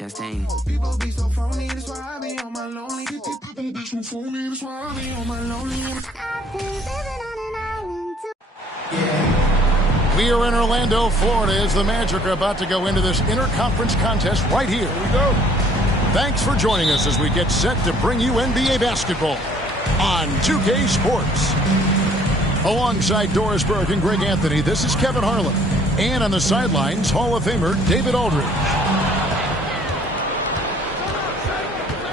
Chastain. People be so phony, that's why I be on my lonely. People be so phony, that's why I be on my lonely. We are in Orlando, Florida, as the Magic are about to go into this interconference contest right here. Here we go. Thanks for joining us as we get set to bring you NBA basketball on 2K Sports. Alongside Doris Burke and Greg Anthony, this is Kevin Harlan. And on the sidelines, Hall of Famer David Aldridge.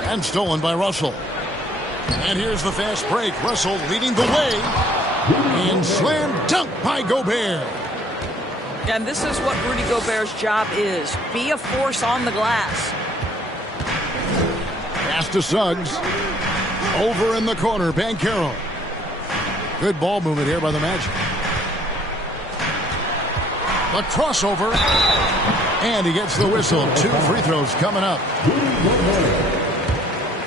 And stolen by Russell. And here's the fast break. Russell leading the way. And slam dunk by Gobert. And this is what Rudy Gobert's job is. Be a force on the glass. Pass to Suggs. Over in the corner, Banchero. Good ball movement here by the Magic. The crossover. And he gets the whistle. 2 free throws coming up.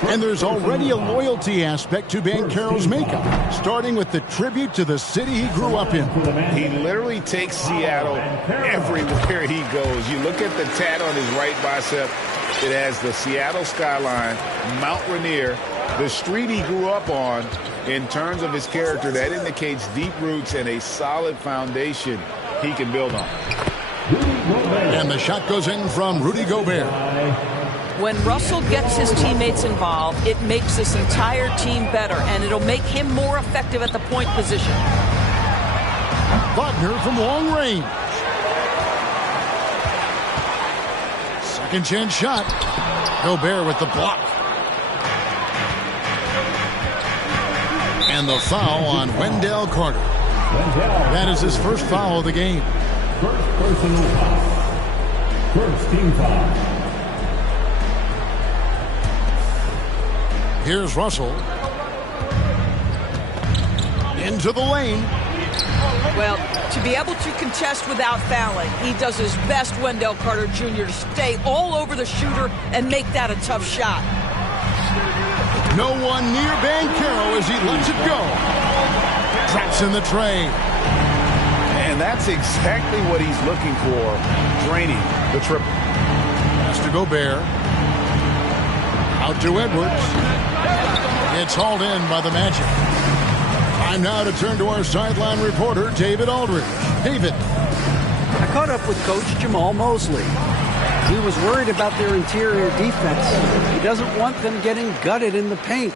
And there's already a loyalty aspect to Banchero's makeup, starting with the tribute to the city he grew up in. He literally takes Seattle everywhere he goes. You look at the tat on his right bicep. It has the Seattle skyline, Mount Rainier, the street he grew up on. In terms of his character, that indicates deep roots and a solid foundation he can build on. And the shot goes in from Rudy Gobert. When Russell gets his teammates involved, it makes this entire team better, and it'll make him more effective at the point position. Wagner from long range. Second chance shot. Gobert with the block. And the foul on Wendell Carter. That is his first foul of the game. First personal foul. First team foul. Here's Russell. Into the lane. Well, to be able to contest without fouling, he does his best, Wendell Carter Jr., to stay all over the shooter and make that a tough shot. No one near Banchero as he lets it go. Traps in the tray. And that's exactly what he's looking for, draining the triple. Pass to Gobert. Out to Edwards. It's hauled in by the Magic. Time now to turn to our sideline reporter, David Aldridge. David. I caught up with Coach Jamal Mosley. He was worried about their interior defense. He doesn't want them getting gutted in the paint.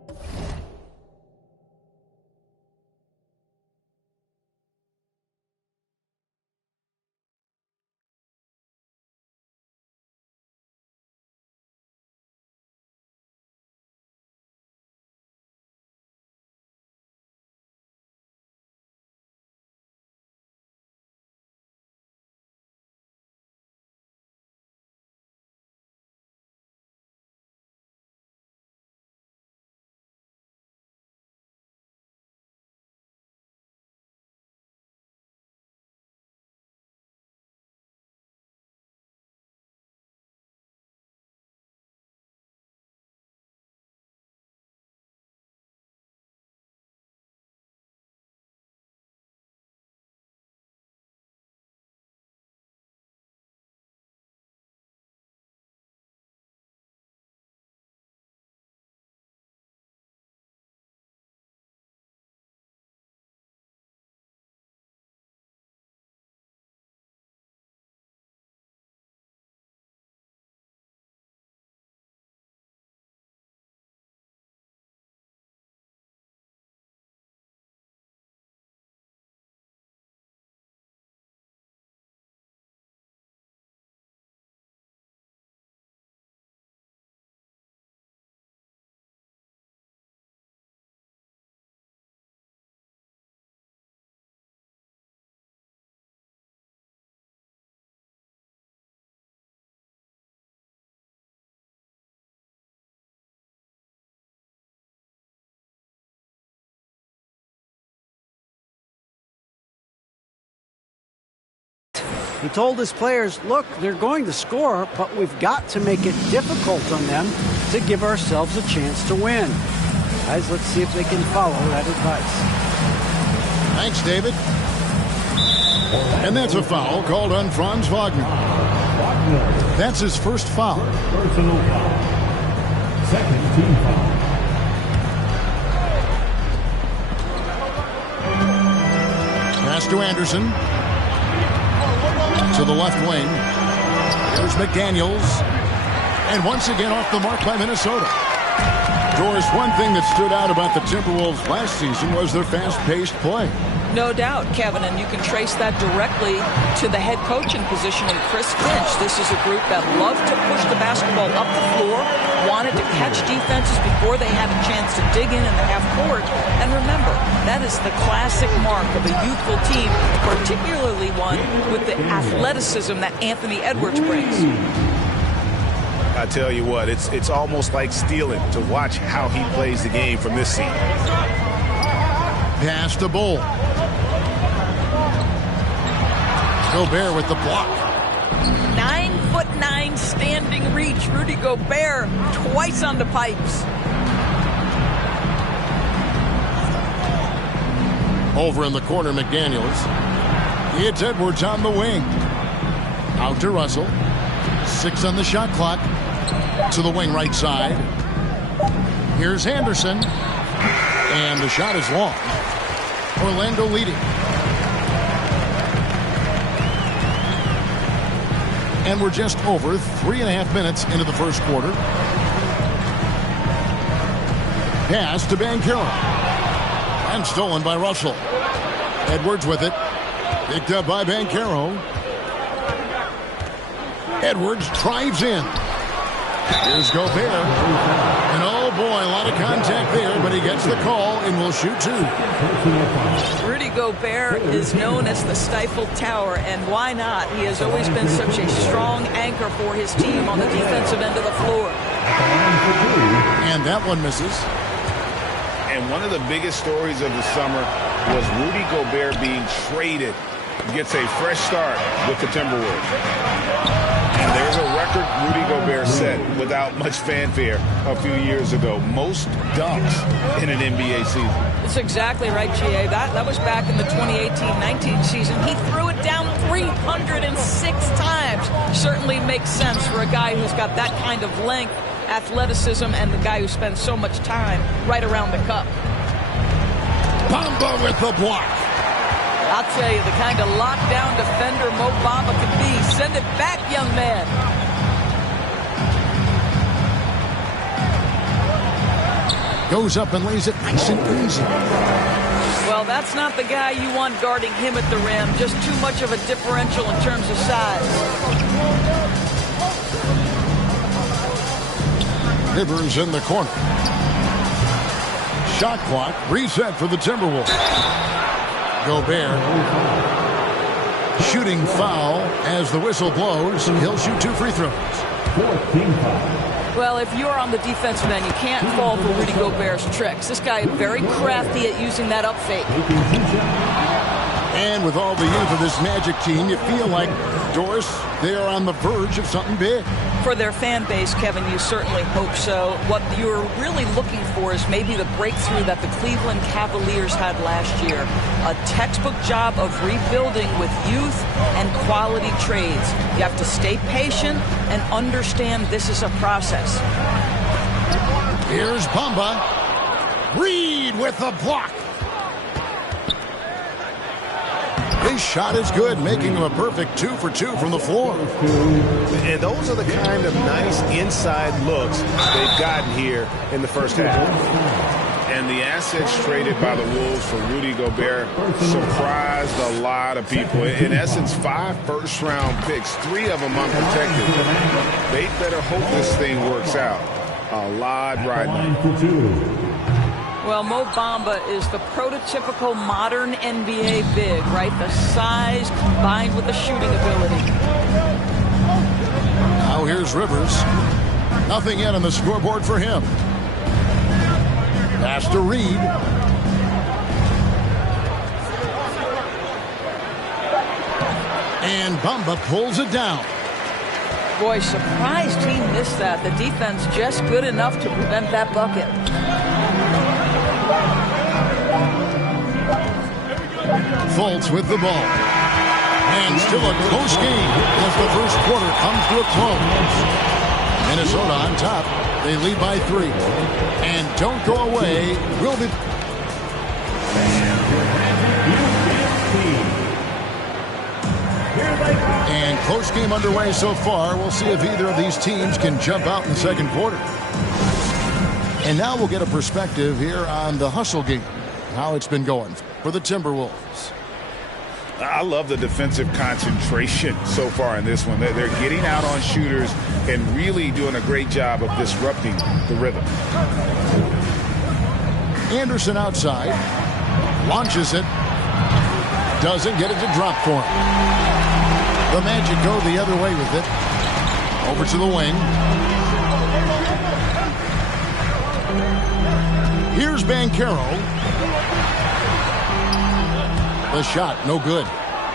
He told his players, look, they're going to score, but we've got to make it difficult on them to give ourselves a chance to win. Guys, let's see if they can follow that advice. Thanks, David. And that's a foul called on Franz Wagner. That's his first foul. Personal foul. Second team foul. Pass to Anderson. To the left wing. Here's McDaniels. And once again off the mark by Minnesota. Doris, one thing that stood out about the Timberwolves last season was their fast-paced play. No doubt, Kevin, and you can trace that directly to the head coaching position in Chris Finch. This is a group that loved to push the basketball up the floor, wanted to catch defenses before they had a chance to dig in the half court. And remember, that is the classic mark of a youthful team, particularly one with the athleticism that Anthony Edwards brings. I tell you what, it's almost like stealing to watch how he plays the game from this seat. Pass to Bull. Gobert with the block. 9'9" standing reach. Rudy Gobert twice on the pipes. Over in the corner, McDaniels. It's Edwards on the wing. Out to Russell. 6 on the shot clock. To the wing right side. Here's Anderson. And the shot is long. Orlando leading. And we're just over 3.5 minutes into the first quarter. Pass to Banchero. And stolen by Russell. Edwards with it. Picked up by Banchero. Edwards drives in. Here's Gobert. And oh boy, a lot of contact there, but he gets the call and will shoot 2. Rudy Gobert is known as the stifled tower, and why not? He has always been such a strong anchor for his team on the defensive end of the floor. And that one misses. And one of the biggest stories of the summer was Rudy Gobert being traded. Gets a fresh start with the Timberwolves. And there's a record Rudy Gobert set without much fanfare a few years ago. Most dunks in an NBA season. That's exactly right, G.A. That was back in the 2018-19 season. He threw it down 306 times. Certainly makes sense for a guy who's got that kind of length, athleticism, and the guy who spends so much time right around the cup. Bamba with the block. I'll tell you, the kind of lockdown defender Mo Bamba can be. Send it back, young man. Goes up and lays it nice and easy. Well, that's not the guy you want guarding him at the rim. Just too much of a differential in terms of size. Rivers in the corner. Shot clock reset for the Timberwolves. Gobert. Shooting foul as the whistle blows. He'll shoot 2 free throws. Well, if you're on the defensive end, you can't fall for Rudy Gobert's tricks. This guy is very crafty at using that up fake. And with all the youth of this Magic team, you feel like, Doris, they are on the verge of something big. For their fan base, Kevin, you certainly hope so. What you're really looking for is maybe the breakthrough that the Cleveland Cavaliers had last year. A textbook job of rebuilding with youth and quality trades. You have to stay patient and understand this is a process. Here's Bamba. Reed with the block. His shot is good, making him a perfect 2 for 2 from the floor. And those are the kind of nice inside looks they've gotten here in the first half. And the assets traded by the Wolves for Rudy Gobert surprised a lot of people. In essence, 5 first-round picks, 3 of them unprotected. They better hope this thing works out. A lot right now. Well, Mo Bamba is the prototypical modern NBA big, right? The size combined with the shooting ability. Now here's Rivers. Nothing yet on the scoreboard for him. Pass to Reed. And Bamba pulls it down. Boy, surprised he missed that. The defense just good enough to prevent that bucket. Fultz with the ball. And still a close game as the first quarter comes to a close. Minnesota on top. They lead by 3. And don't go away. We'll be... And close game underway so far. We'll see if either of these teams can jump out in the second quarter. And now we'll get a perspective here on the hustle game, how it's been going for the Timberwolves. I love the defensive concentration so far in this one. They're getting out on shooters and really doing a great job of disrupting the rhythm. Anderson outside. Launches it. Doesn't get it to drop for him. The Magic go the other way with it. Over to the wing. Here's Banchero. The shot, no good.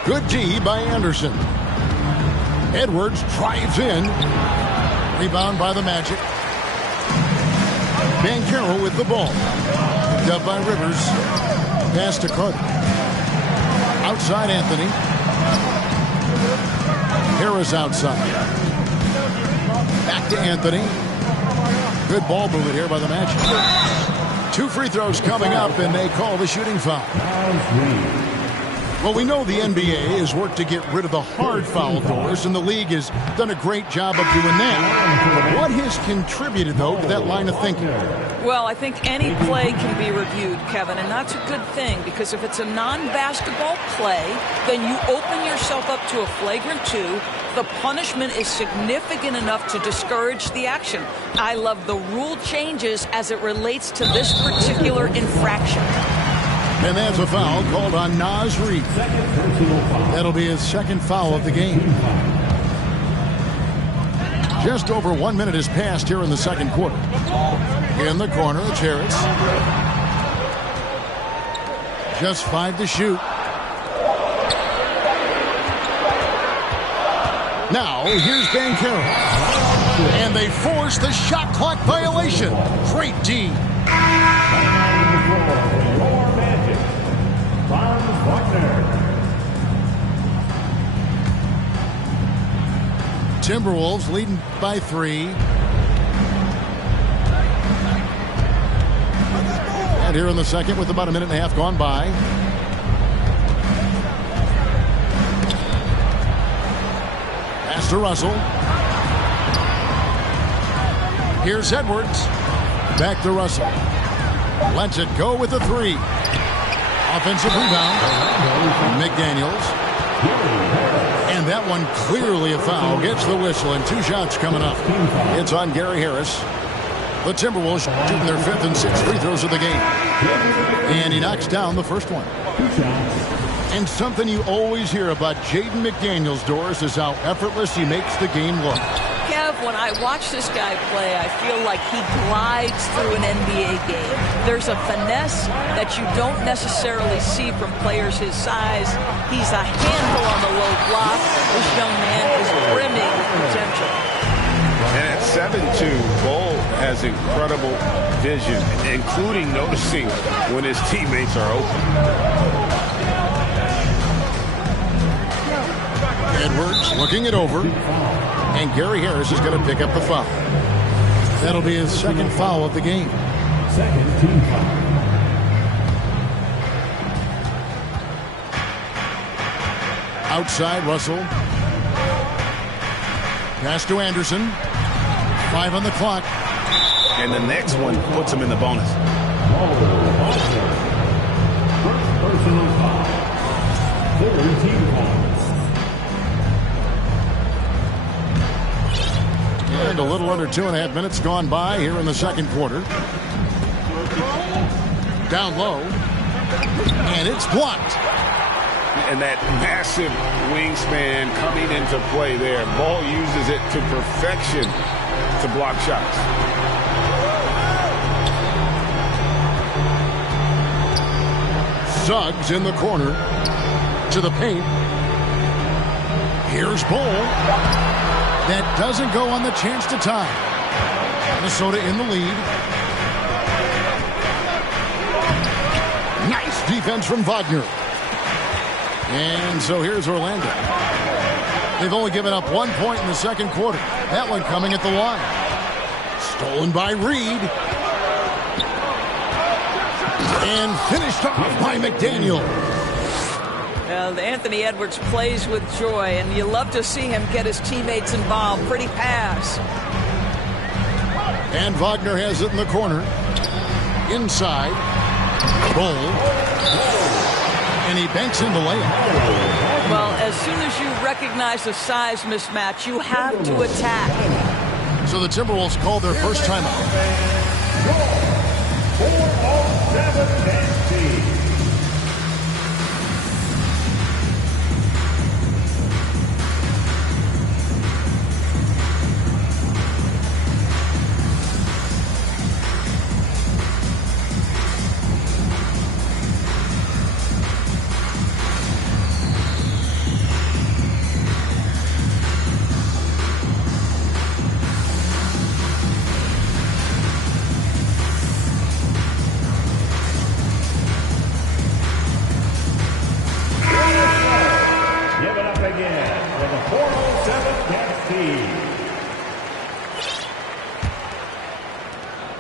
Good D by Anderson. Edwards drives in. Rebound by the Magic. Banchero with the ball. Picked up by Rivers. Pass to Carter. Outside Anthony. Harris outside. Back to Anthony. Good ball movement here by the Magic. 2 free throws coming up, and they call the shooting foul. Well, we know the NBA has worked to get rid of the hard foul doors, and the league has done a great job of doing that. What has contributed, though, to that line of thinking? Well, I think any play can be reviewed, Kevin, and that's a good thing, because if it's a non-basketball play, then you open yourself up to a flagrant 2. The punishment is significant enough to discourage the action. I love the rule changes as it relates to this particular infraction. And that's a foul called on Naz Reid. That'll be his second foul of the game. Just over 1 minute has passed here in the second quarter. In the corner, it's Harris. Just 5 to shoot. Now, here's Banchero. And they force the shot clock violation. Great D. Timberwolves leading by 3. And here in the second with about a minute and a half gone by. Pass to Russell. Here's Edwards. Back to Russell. Lets it go with the 3. Offensive rebound. McDaniels. And that one clearly a foul. Gets the whistle and 2 shots coming up. It's on Gary Harris. The Timberwolves shooting their 5th and 6th free throws of the game. And he knocks down the first one. And something you always hear about Jaden McDaniels, Doris, is how effortless he makes the game look. Kev, when I watch this guy play, I feel like he glides through an NBA game. There's a finesse that you don't necessarily see from players his size. He's a handle on the low block. This young man is brimming with potential. And at 7'2", Bol has incredible vision, including noticing when his teammates are open. Edwards looking it over. And Gary Harris is going to pick up the foul. That'll be his second foul of the game. Second team foul. Outside, Russell. Pass to Anderson. 5 on the clock. And the next one puts him in the bonus. First personal foul. Third team foul. And a little under 2.5 minutes gone by here in the second quarter. Down low. And it's blocked. And that massive wingspan coming into play there. Ball uses it to perfection to block shots. Suggs in the corner to the paint. Here's Bol. That doesn't go on the chance to tie. Minnesota in the lead. Nice defense from Wagner. And so here's Orlando. They've only given up 1 point in the second quarter. That one coming at the line. Stolen by Reed. And finished off by McDaniel. Anthony Edwards plays with joy, and you love to see him get his teammates involved. Pretty pass. And Wagner has it in the corner. Inside. Roll. And he banks in the layup. Well, as soon as you recognize the size mismatch, you have to attack. So the Timberwolves called their first timeout. 4-on-7 Tennessee.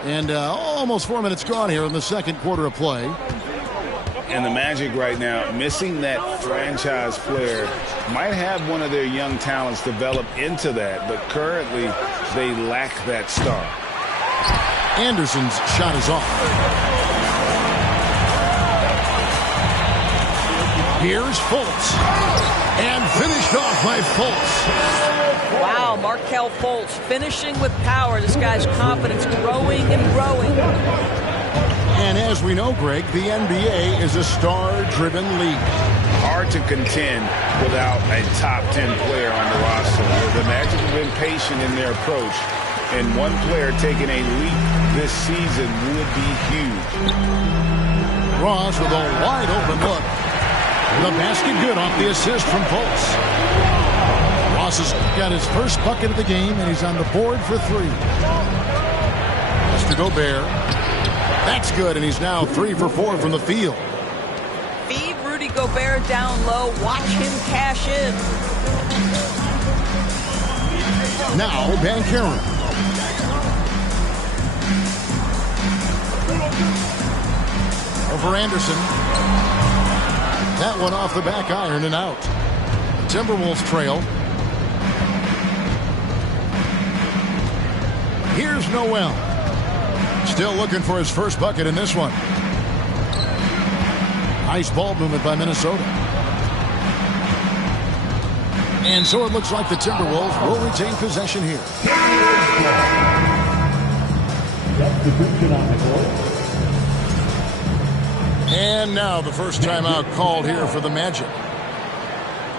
And almost 4 minutes gone here in the second quarter of play. And the Magic right now, missing that franchise player, might have one of their young talents develop into that, but currently they lack that star. Anderson's shot is off. Here's Fultz. And finished off by Fultz. Wow, Markelle Fultz finishing with power. This guy's confidence growing and growing. And as we know, Greg, the NBA is a star-driven league. Hard to contend without a top 10 player on the roster. The Magic have been patient in their approach, and one player taking a leap this season would be huge. Ross with a wide-open look. The basket good off the assist from Fultz. Ross has got his first bucket of the game, and he's on the board for three. Mr. Gobert. That's good, and he's now 3 for 4 from the field. Feed Rudy Gobert down low. Watch him cash in. Now, Banchero. Over Anderson. That one off the back iron and out. Timberwolves trail. Here's Noel. Still looking for his first bucket in this one. Nice ball movement by Minnesota. And so it looks like the Timberwolves will retain possession here. And now the first timeout called here for the Magic.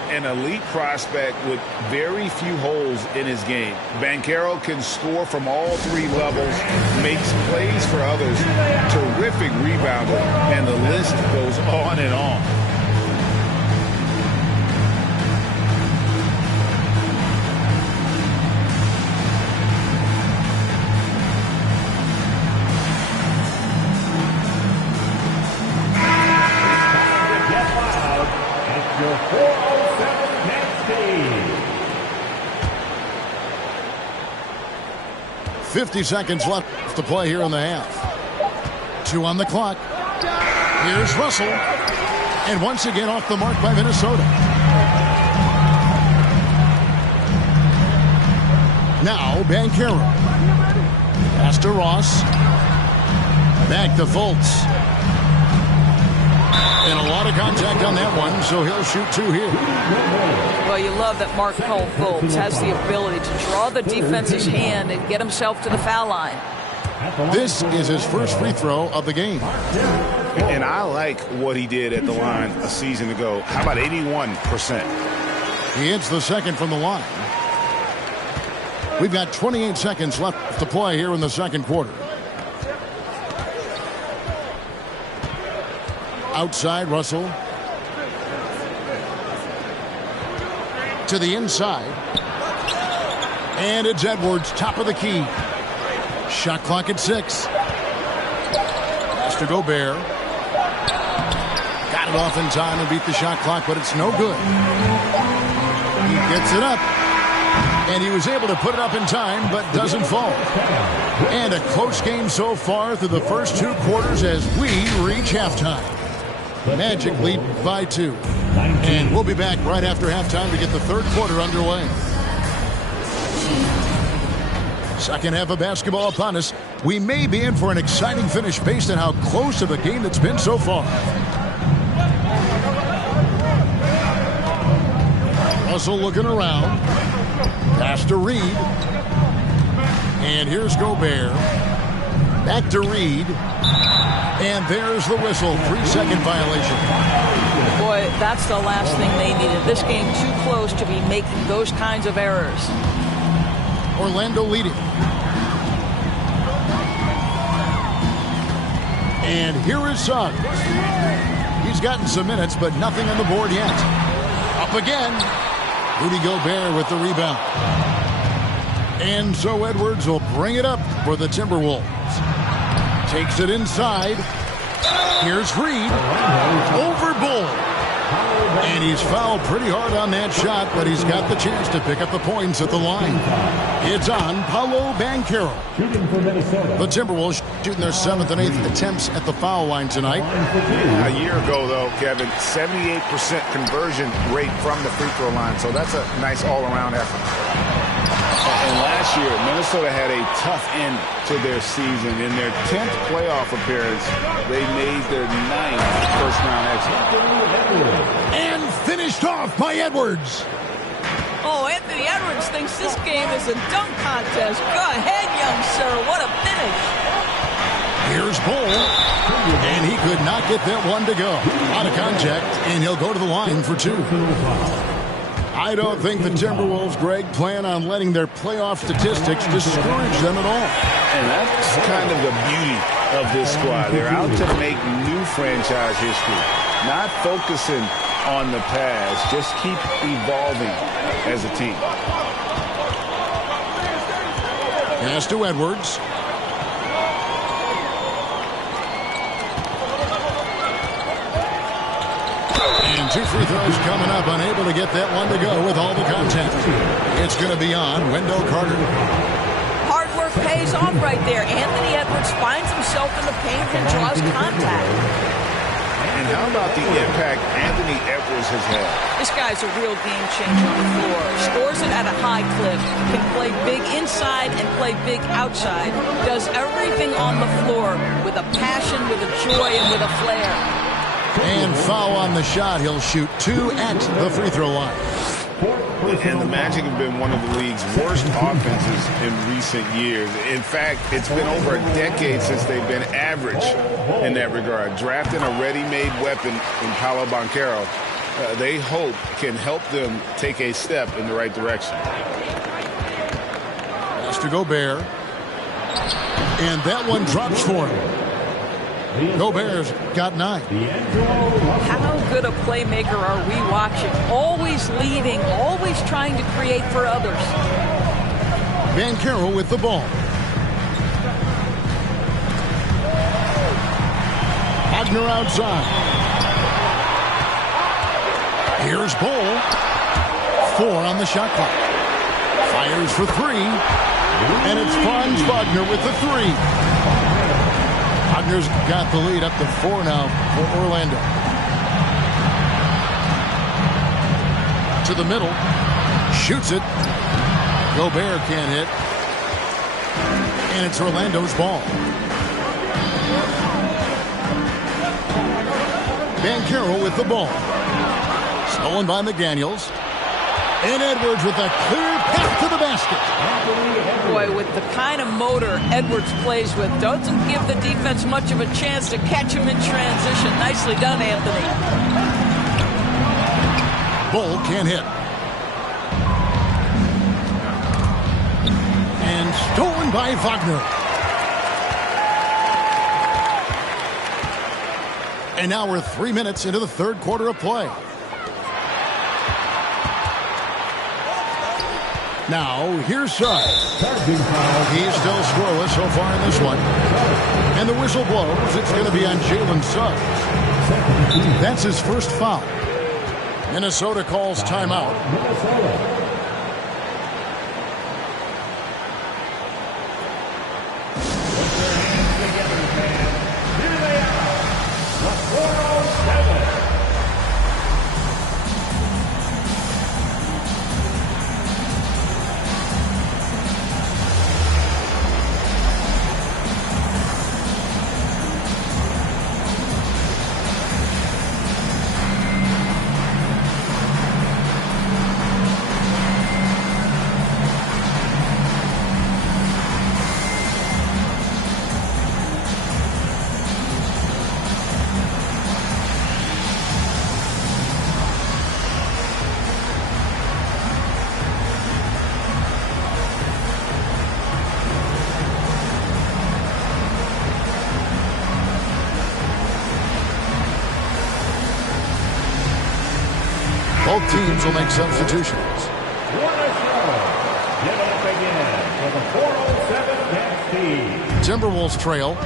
An elite prospect with very few holes in his game. Banchero can score from all three levels, makes plays for others, terrific rebounder, and the list goes on and on. Your 4-on-7 next team. 50 seconds left to play here in the half. 2 on the clock. Here's Russell. And once again off the mark by Minnesota. Now Banchero. Pass to Ross. Back to Fultz. And a lot of contact on that one, so he'll shoot 2 here. Well, you love that Markelle Fultz has the ability to draw the defense's hand and get himself to the foul line. This is his first free throw of the game. And I like what he did at the line a season ago. How about 81%? He hits the second from the line. We've got 28 seconds left to play here in the second quarter. Outside, Russell. To the inside. And it's Edwards, top of the key. Shot clock at 6. Mr. Gobert. Got it off in time and beat the shot clock, but it's no good. He gets it up. And he was able to put it up in time, but doesn't fall. And a close game so far through the first 2 quarters as we reach halftime. Magic lead by 2. And we'll be back right after halftime to get the third quarter underway. Second half of basketball upon us. We may be in for an exciting finish based on how close of a game it's been so far. Russell looking around. Pass to Reed. And here's Gobert. Back to Reed. And there's the whistle. 3-second violation. Boy, that's the last thing they needed. This game too close to be making those kinds of errors. Orlando leading. And here is Suggs. He's gotten some minutes, but nothing on the board yet. Up again. Rudy Gobert with the rebound. And so Edwards will bring it up for the Timberwolves. Takes it inside. Here's Reed. Over Bull. And he's fouled pretty hard on that shot, but he's got the chance to pick up the points at the line. It's on Paolo Banchero. The Timberwolves shooting their 7th and 8th attempts at the foul line tonight. A year ago, though, Kevin, 78% conversion rate from the free throw line. So that's a nice all-around effort. And last year, Minnesota had a tough end to their season. In their 10th playoff appearance, they made their 9th first-round exit. And finished off by Edwards. Oh, Anthony Edwards thinks this game is a dunk contest. Go ahead, young sir. What a finish. Here's Bull. And he could not get that one to go. Out of contact, and he'll go to the line for 2. I don't think the Timberwolves, Greg, plan on letting their playoff statistics discourage them at all. And that's kind of the beauty of this squad. They're out to make new franchise history, not focusing on the past, just keep evolving as a team. Pass to Edwards. And 2 free throws coming up, unable to get that one to go with all the contact. It's going to be on Wendell Carter. Hard work pays off right there. Anthony Edwards finds himself in the paint and draws contact. And how about the impact Anthony Edwards has had? This guy's a real game changer on the floor. Scores it at a high clip. Can play big inside and play big outside. Does everything on the floor with a passion, with a joy, and with a flair. And foul on the shot. He'll shoot 2 at the free throw line. And the Magic have been one of the league's worst offenses in recent years. In fact, it's been over a decade since they've been average in that regard. Drafting a ready-made weapon in Paolo Banchero, they hope can help them take a step in the right direction. Pass to Gobert. And that one drops for him. Gobert's got 9. How good a playmaker are we watching? Always leading, always trying to create for others. Banchero with the ball. Wagner outside. Here's Bull. 4 on the shot clock. Fires for 3. And it's Franz Wagner with the 3. Wagner's got the lead up to 4 now for Orlando. To the middle. Shoots it. Gobert can't hit. And it's Orlando's ball. Banchero with the ball. Stolen by McDaniels. And Edwards with a clear path to the basket. Boy, with the kind of motor Edwards plays with, doesn't give the defense much of a chance to catch him in transition. Nicely done, Anthony. Bull can't hit. And stolen by Wagner. And now we're 3 minutes into the third quarter of play. Now, here's Suggs. He's still scoreless so far in this one. And the whistle blows. It's going to be on Jalen Suggs. That's his first foul. Minnesota calls timeout. Minnesota. Both teams will make substitutions. Give it up again for the 407 Kansas. Timberwolves trail.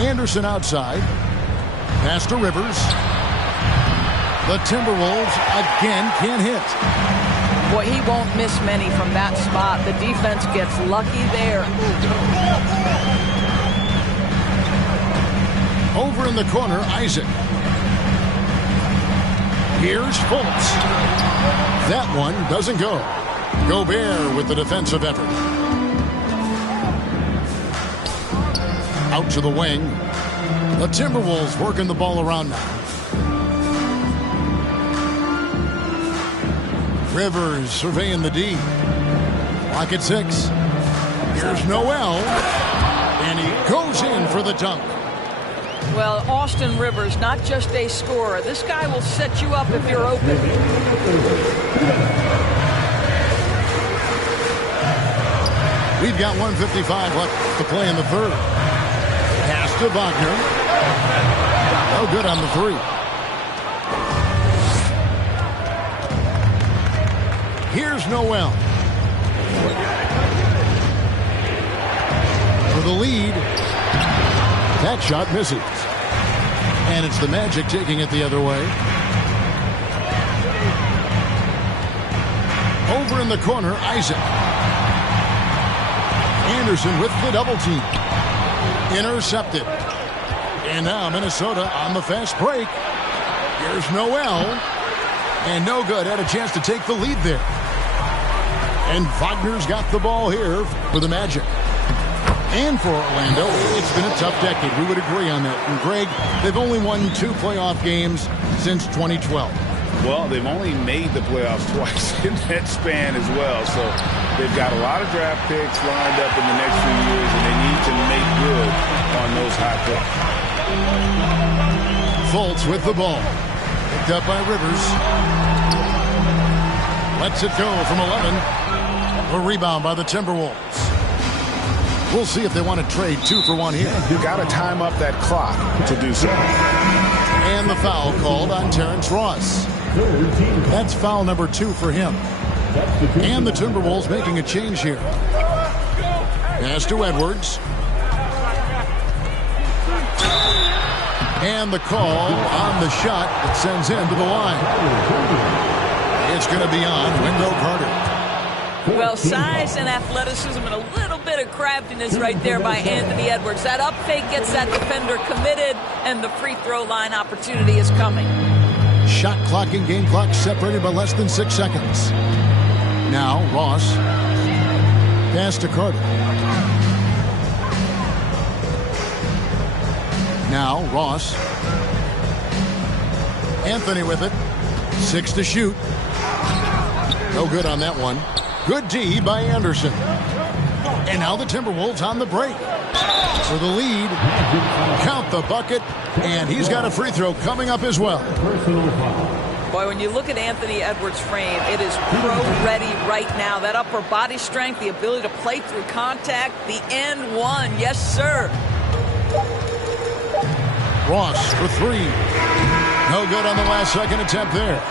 Anderson outside. Pass to Rivers. The Timberwolves again can't hit. Boy, he won't miss many from that spot. The defense gets lucky there. Over in the corner, Isaac. Here's Fultz. That one doesn't go. Gobert with the defensive effort. Out to the wing. The Timberwolves working the ball around now. Rivers surveying the D. Clock at 6. Here's Noel. And he goes in for the dunk. Well, Austin Rivers, not just a scorer. This guy will set you up if you're open. We've got 1:55 left to play in the third. Pass to Wagner. No good on the three. Here's Noel. For the lead. That shot misses. And it's the Magic taking it the other way. Over in the corner, Isaac. Anderson with the double team. Intercepted. And now Minnesota on the fast break. Here's Noel. And no good. Had a chance to take the lead there. And Wagner's got the ball here for the Magic. And for Orlando, it's been a tough decade. We would agree on that. And Greg, they've only won 2 playoff games since 2012. Well, they've only made the playoffs twice in that span as well. So they've got a lot of draft picks lined up in the next few years, and they need to make good on those high picks. Fultz with the ball. Picked up by Rivers. Lets it go from 11. A rebound by the Timberwolves. We'll see if they want to trade 2 for 1 here. You got to time up that clock to do so. And the foul called on Terrence Ross. That's foul number 2 for him. And the Timberwolves making a change here. Pass to Edwards. And the call on the shot that sends him to the line. It's going to be on Wendell Carter. Well, size and athleticism and a little bit of craftiness right there by Anthony Edwards. That up fake gets that defender committed, and the free throw line opportunity is coming. Shot clock and game clock separated by less than 6 seconds. Now, Ross. Pass to Carter. Now, Ross. Anthony with it. 6 to shoot. No good on that one. Good D by Anderson. And now the Timberwolves on the break. For the lead. Count the bucket. And he's got a free throw coming up as well. Boy, when you look at Anthony Edwards' frame, it is pro-ready right now. That upper body strength, the ability to play through contact, the and one. Yes, sir. Ross for 3. No good on the last second attempt there.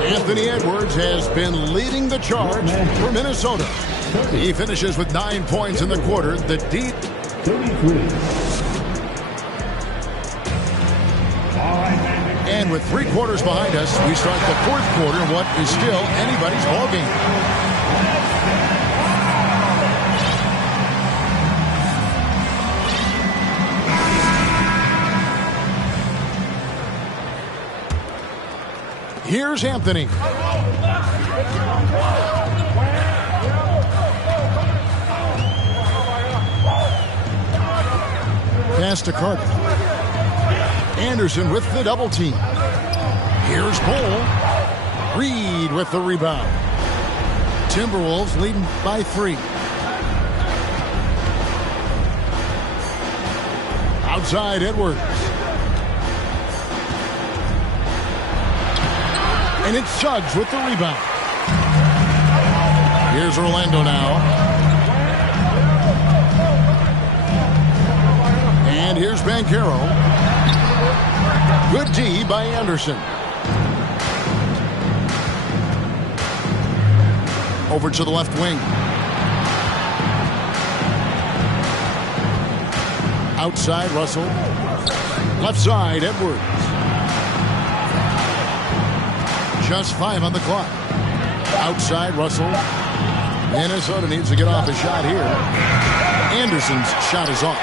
Anthony Edwards has been leading the charge for Minnesota. He finishes with 9 points in the quarter. The deep And with 3 quarters behind us, we start the 4th quarter in what is still anybody's ballgame. Here's Anthony. Pass to Carter. Anderson with the double team. Here's Cole. Reed with the rebound. Timberwolves leading by 3. Outside Edwards. And it's Suggs with the rebound. Here's Orlando now. And here's Banchero. Good D by Anderson. Over to the left wing. Outside Russell. Left side Edwards. Just 5 on the clock. Outside Russell. Minnesota needs to get off a shot here. Anderson's shot is off.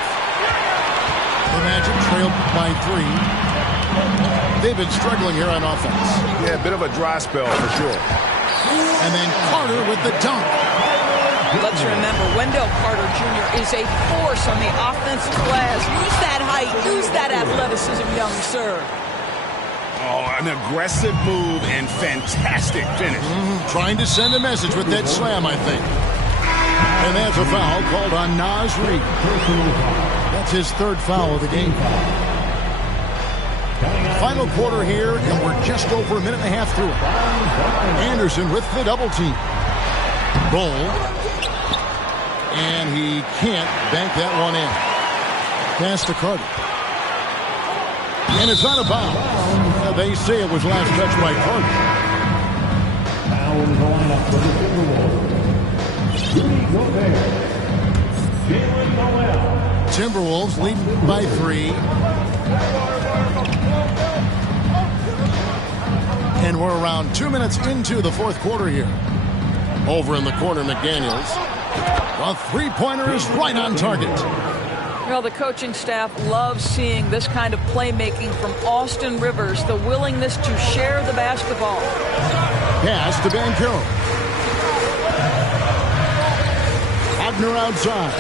The Magic trailed by 3. They've been struggling here on offense. Yeah, a bit of a dry spell for sure. And then Carter with the dunk. Let's remember, Wendell Carter Jr. is a force on the offensive glass. Use that height, use that athleticism, young sir. Oh, an aggressive move and fantastic finish. Trying to send a message with that slam, I think. And that's a foul called on Naz Reid. That's his 3rd foul of the game. Final quarter here, and we're just over a minute and a half through it. Anderson with the double team. Bull. And he can't bank that one in. Pass to Carter. And it's out of bounds. They say it was last touched by Carter. Now in the lineup for the Timberwolves, Timberwolves Rudy Gobert. Jalen Noel. leading by 3. And we're around 2 minutes into the 4th quarter here. Over in the corner, McDaniels. A 3-pointer is right on target. Well, the coaching staff loves seeing this kind of playmaking from Austin Rivers, the willingness to share the basketball. Pass to Banchero. Wagner outside.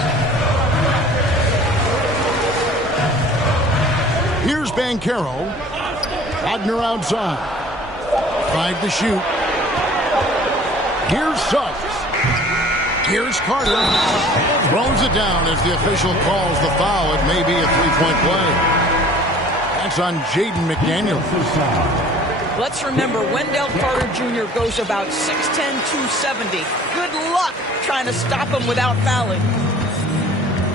Here's Banchero. Wagner outside. 5 to shoot. Here's Suggs. Here's Carter. Throws it down as the official calls the foul. It may be a 3-point play. That's on Jaden McDaniels. Let's remember, Wendell Carter Jr. goes about 6'10", 270. Good luck trying to stop him without fouling.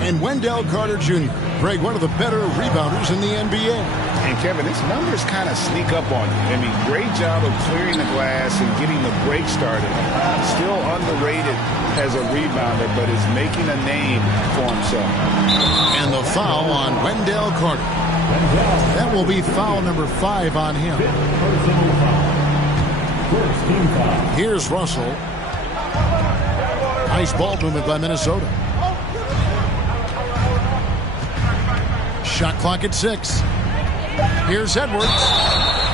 And Wendell Carter Jr., Greg, one of the better rebounders in the NBA. And Kevin, his numbers kind of sneak up on you. I mean, great job of clearing the glass and getting the break started. Still underrated as a rebounder, but is making a name for himself. And the foul on Wendell Carter. That will be foul number 5 on him. Here's Russell. Nice ball movement by Minnesota. Shot clock at 6. Here's Edwards.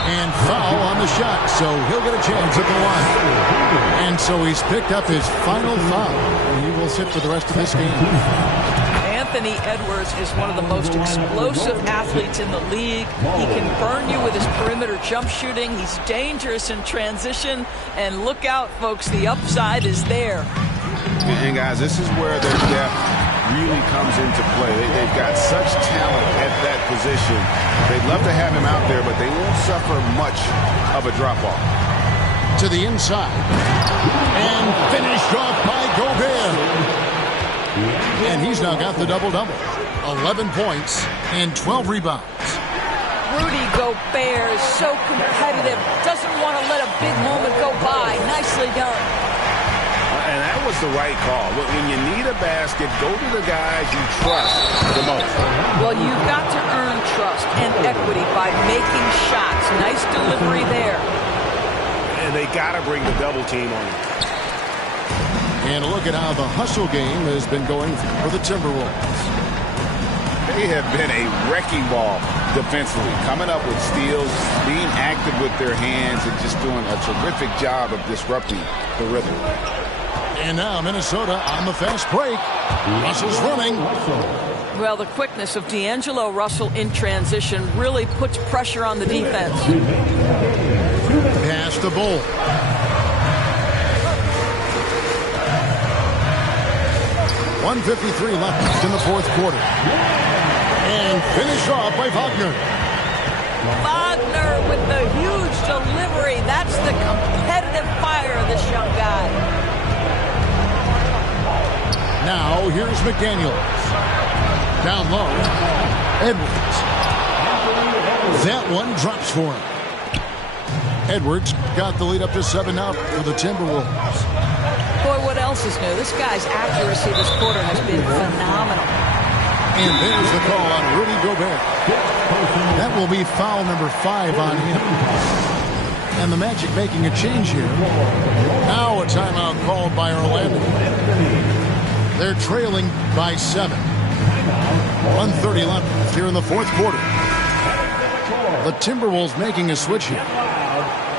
And foul on the shot, so he'll get a chance at the line. And so he's picked up his final foul. And he will sit for the rest of this game. Anthony Edwards is one of the most explosive athletes in the league. He can burn you with his perimeter jump shooting. He's dangerous in transition. And look out, folks, the upside is there. And guys, this is where their depth really comes into play. They've got such talent at that position. They'd love to have him out there, but they won't suffer much of a drop-off. To the inside. And finished off by Gobert. And he's now got the double-double. 11 points and 12 rebounds. Rudy Gobert is so competitive. Doesn't want to let a big moment go by. Nicely done. And that was the right call. When you need a basket, go to the guys you trust the most. Well, you've got to earn trust and equity by making shots. Nice delivery there. And they got to bring the double team on him. And a look at how the hustle game has been going for the Timberwolves. They have been a wrecking ball defensively, coming up with steals, being active with their hands, and just doing a terrific job of disrupting the rhythm. And now Minnesota on the fast break. Russell's running. Well, the quickness of D'Angelo Russell in transition really puts pressure on the defense. Pass the Bull. .153 left in the fourth quarter. And finished off by Wagner. Wagner with the huge delivery. That's the competitive fire of this young guy. Now here's McDaniels. Down low. Edwards. That one drops for him. Edwards got the lead up to 7 now for the Timberwolves. Boy, what else is new? This guy's accuracy this quarter has been phenomenal. And there's the call on Rudy Gobert. That will be foul number 5 on him. And the Magic making a change here. Now a timeout called by Orlando. They're trailing by 7. 1:30 left here in the fourth quarter. The Timberwolves making a switch here.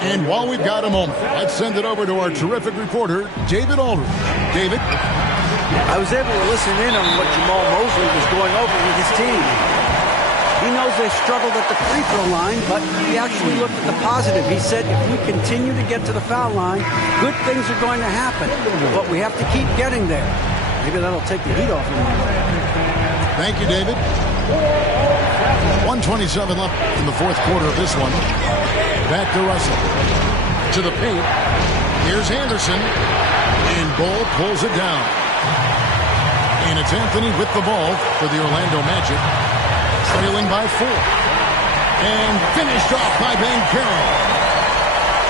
And while we've got a moment, let's send it over to our terrific reporter, David Aldridge. David? I was able to listen in on what Jamal Mosley was going over with his team. He knows they struggled at the free throw line, but he actually looked at the positive. He said, if we continue to get to the foul line, good things are going to happen. But we have to keep getting there. Maybe that'll take the heat off him. Thank you, David. 1:27 left in the fourth quarter of this one. Back to Russell. To the paint. Here's Anderson. And Bull pulls it down. And it's Anthony with the ball for the Orlando Magic. Trailing by 4. And finished off by Banchero.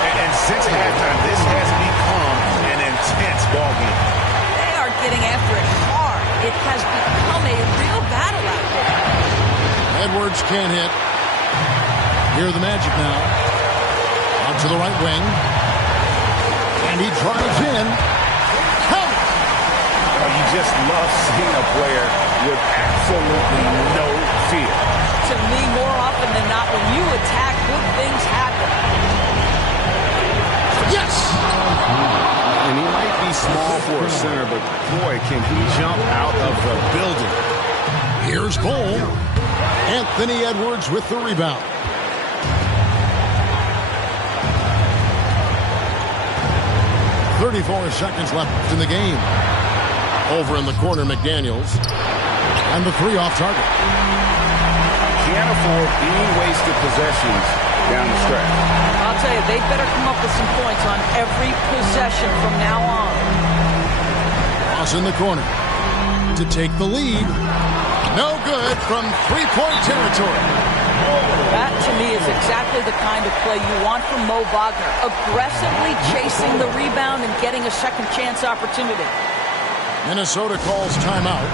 And since halftime, this has become an intense ball game. They are getting after it hard. It has become a real battle out there. Edwards can't hit. Here are the Magic now. Out to the right wing. And he drives in. Count! You just love seeing a player with absolutely no fear. To me, more often than not, when you attack, good things happen. Yes! And he might be small for a center, but boy, can he jump out of the building. Here's Bull. Anthony Edwards with the rebound. .34 seconds left in the game. Over in the corner, McDaniels. And the 3 off target. Can't afford any wasted possessions down the stretch. I'll tell you, they better come up with some points on every possession from now on. Cross in the corner to take the lead. No good from three-point territory. That, to me, is exactly the kind of play you want from Mo Wagner. Aggressively chasing the rebound and getting a second chance opportunity. Minnesota calls timeout.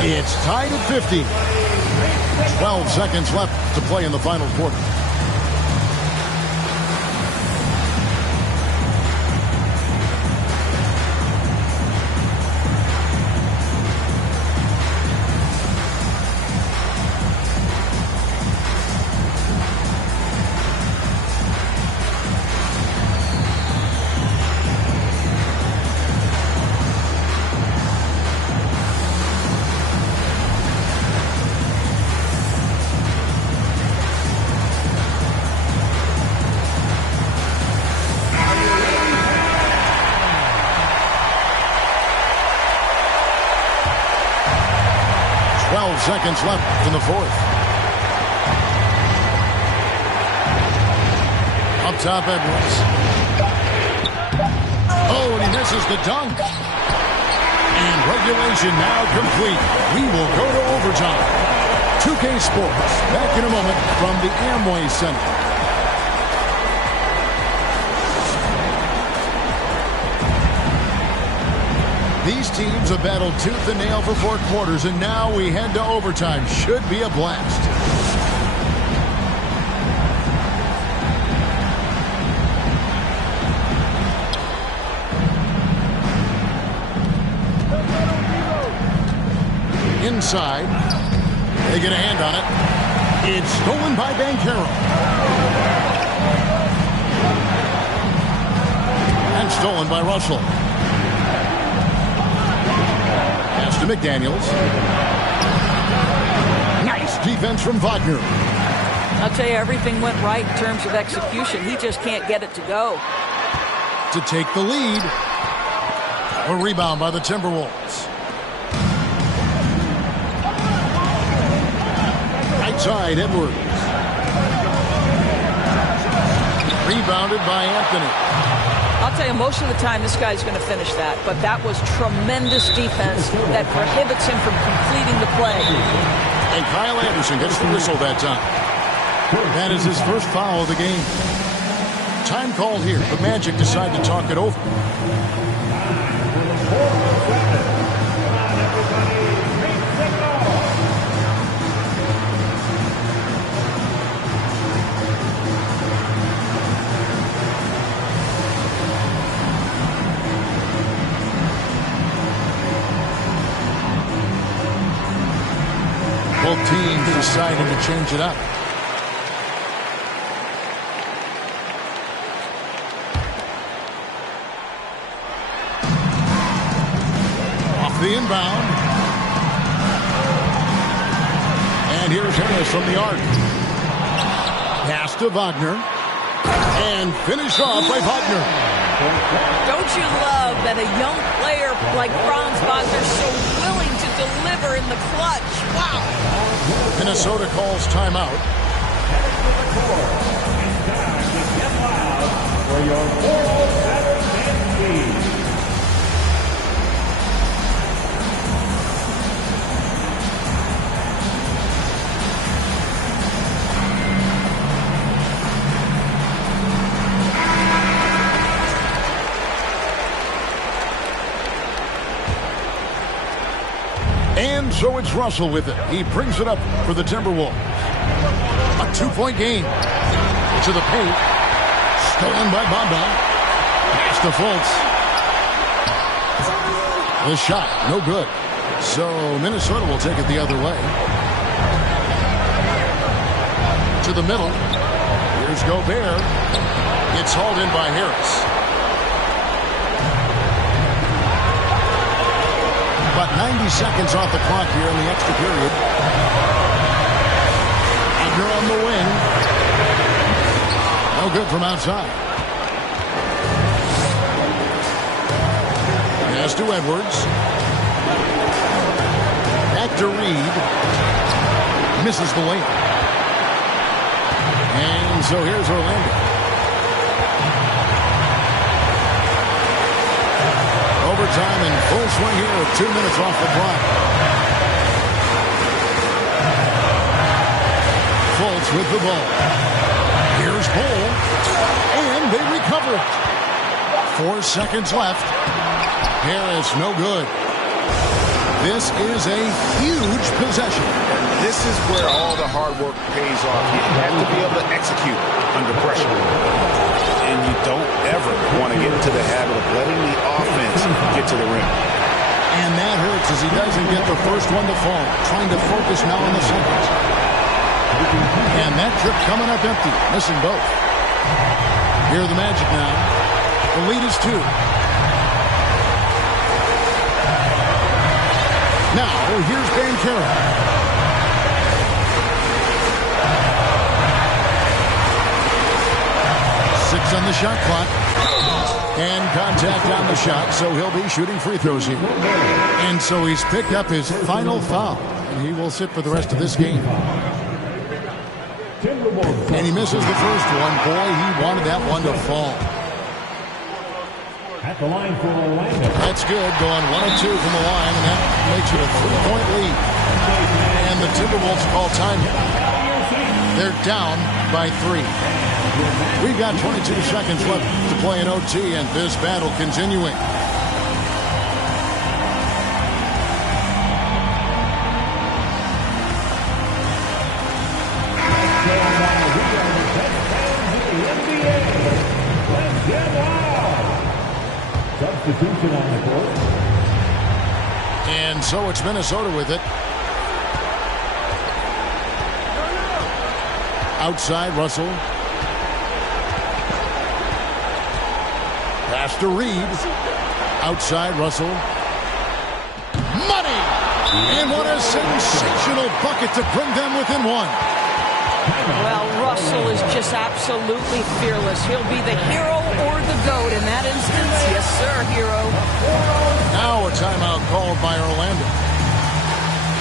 It's tied at 50. 12 seconds left to play in the final quarter. Seconds left in the fourth. Up top, Edwards. Oh, and he misses the dunk. And regulation now complete. We will go to overtime. 2K Sports, back in a moment from the Amway Center. These teams have battled tooth and nail for 4 quarters, and now we head to overtime. Should be a blast. Inside. They get a hand on it. It's stolen by Banchero. And stolen by Russell. Pass to McDaniels. Nice defense from Wagner. I'll tell you, everything went right in terms of execution. He just can't get it to go. To take the lead. A rebound by the Timberwolves. Right side, Edwards. Rebounded by Anthony. I'll tell you, most of the time this guy's going to finish that, but that was tremendous defense that prohibits him from completing the play. And Kyle Anderson gets the whistle that time. That is his first foul of the game. Time called here. The Magic decide to talk it over. Both teams deciding to change it up. Off the inbound. And here's Harris from the arc. Pass to Wagner. And finish off by Wagner. Don't you love that a young player like Franz Wagner is so willing to deliver in the clutch? Wow. Minnesota calls timeout. For your 407 lead. And so it's Russell with it. He brings it up for the Timberwolves. A 2-point game. To the paint. Stolen by Bamba. Pass to Fultz. The shot, no good. So Minnesota will take it the other way. To the middle. Here's Gobert. It's hauled in by Harris. About 90 seconds off the clock here in the extra period. Wagner on the wing. No good from outside. Pass to Edwards. Back to Reed. Misses the layup. And so here's Orlando. Overtime in full swing here with 2 minutes off the clock. Fultz with the ball. Here's Cole. And they recover it. 4 seconds left. Harris, no good. This is a huge possession. This is where all the hard work pays off. You have to be able to execute under pressure. And you don't ever want to get into the habit of letting the offense get to the rim. And that hurts as he doesn't get the first one to fall. Trying to focus now on the second. And that trip coming up empty. Missing both. Here are the Magic now. The lead is 2. Now, here's Banchero. Six on the shot clock. And contact on the shot, so he'll be shooting free throws here. And so he's picked up his final foul. And he will sit for the rest of this game. And he misses the first one. Boy, he wanted that one to fall. At the line for Orlando. That's good, going 1 of 2 from the line, and that makes it a 3-point lead. And the Timberwolves call time. They're down by 3. We've got 22 seconds left to play in OT, and this battle continuing. Substitution on the court. And so it's Minnesota with it. Outside, Russell. Pass to Reed. Outside, Russell. Money! And what a sensational bucket to bring them within one. Well, Russell is just absolutely fearless. He'll be the hero or the GOAT in that instance. Yes, sir, hero. Now a timeout called by Orlando.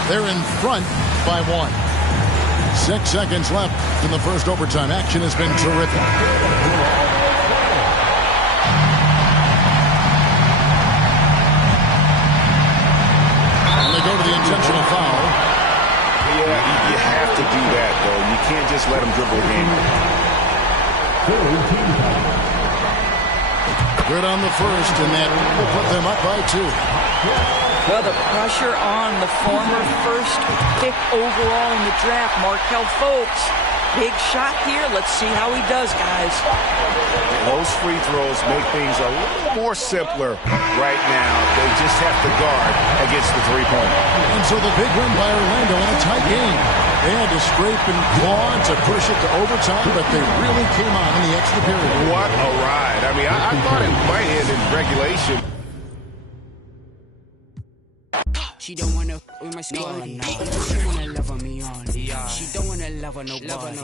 They're in front by 1. 6 seconds left in the first overtime. Action has been terrific. And they go to the intentional foul. Yeah, you have to do that, though. You can't just let them dribble the game. Good on the first, and that will put them up by 2. Well, the pressure on the former first pick overall in the draft, Markelle Fultz. Big shot here. Let's see how he does, guys. Those free throws make things a little more simpler right now. They just have to guard against the three-pointer. And so the big win by Orlando in a tight game. They had to scrape and claw to push it to overtime, but they really came on in the extra period. What a ride. I mean, I thought it might end in regulation. She don't wanna with my squad, no. She wanna love on me on. She don't wanna love on nobody.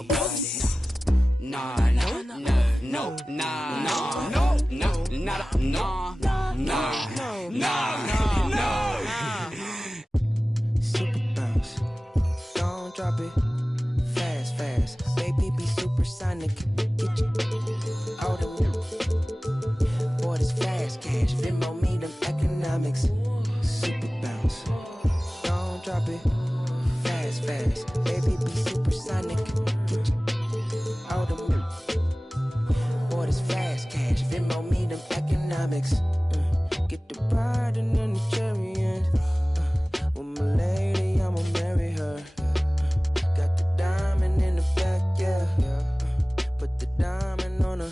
Nah, no, no, no, nah, no, no, no, nah, no, nah, nah. Super bounce, don't drop it. Fast, fast, baby, be supersonic. Get you all the boy, this fast cash. Venmo me them economics. Super bounce, don't drop it. Fast, fast, baby, be supersonic. Get you all the boy, this fast cash. Venmo me them economics. Get the bride and then the chariot. With my lady, I'ma marry her. Got the diamond in the back, yeah. Put the diamond on her.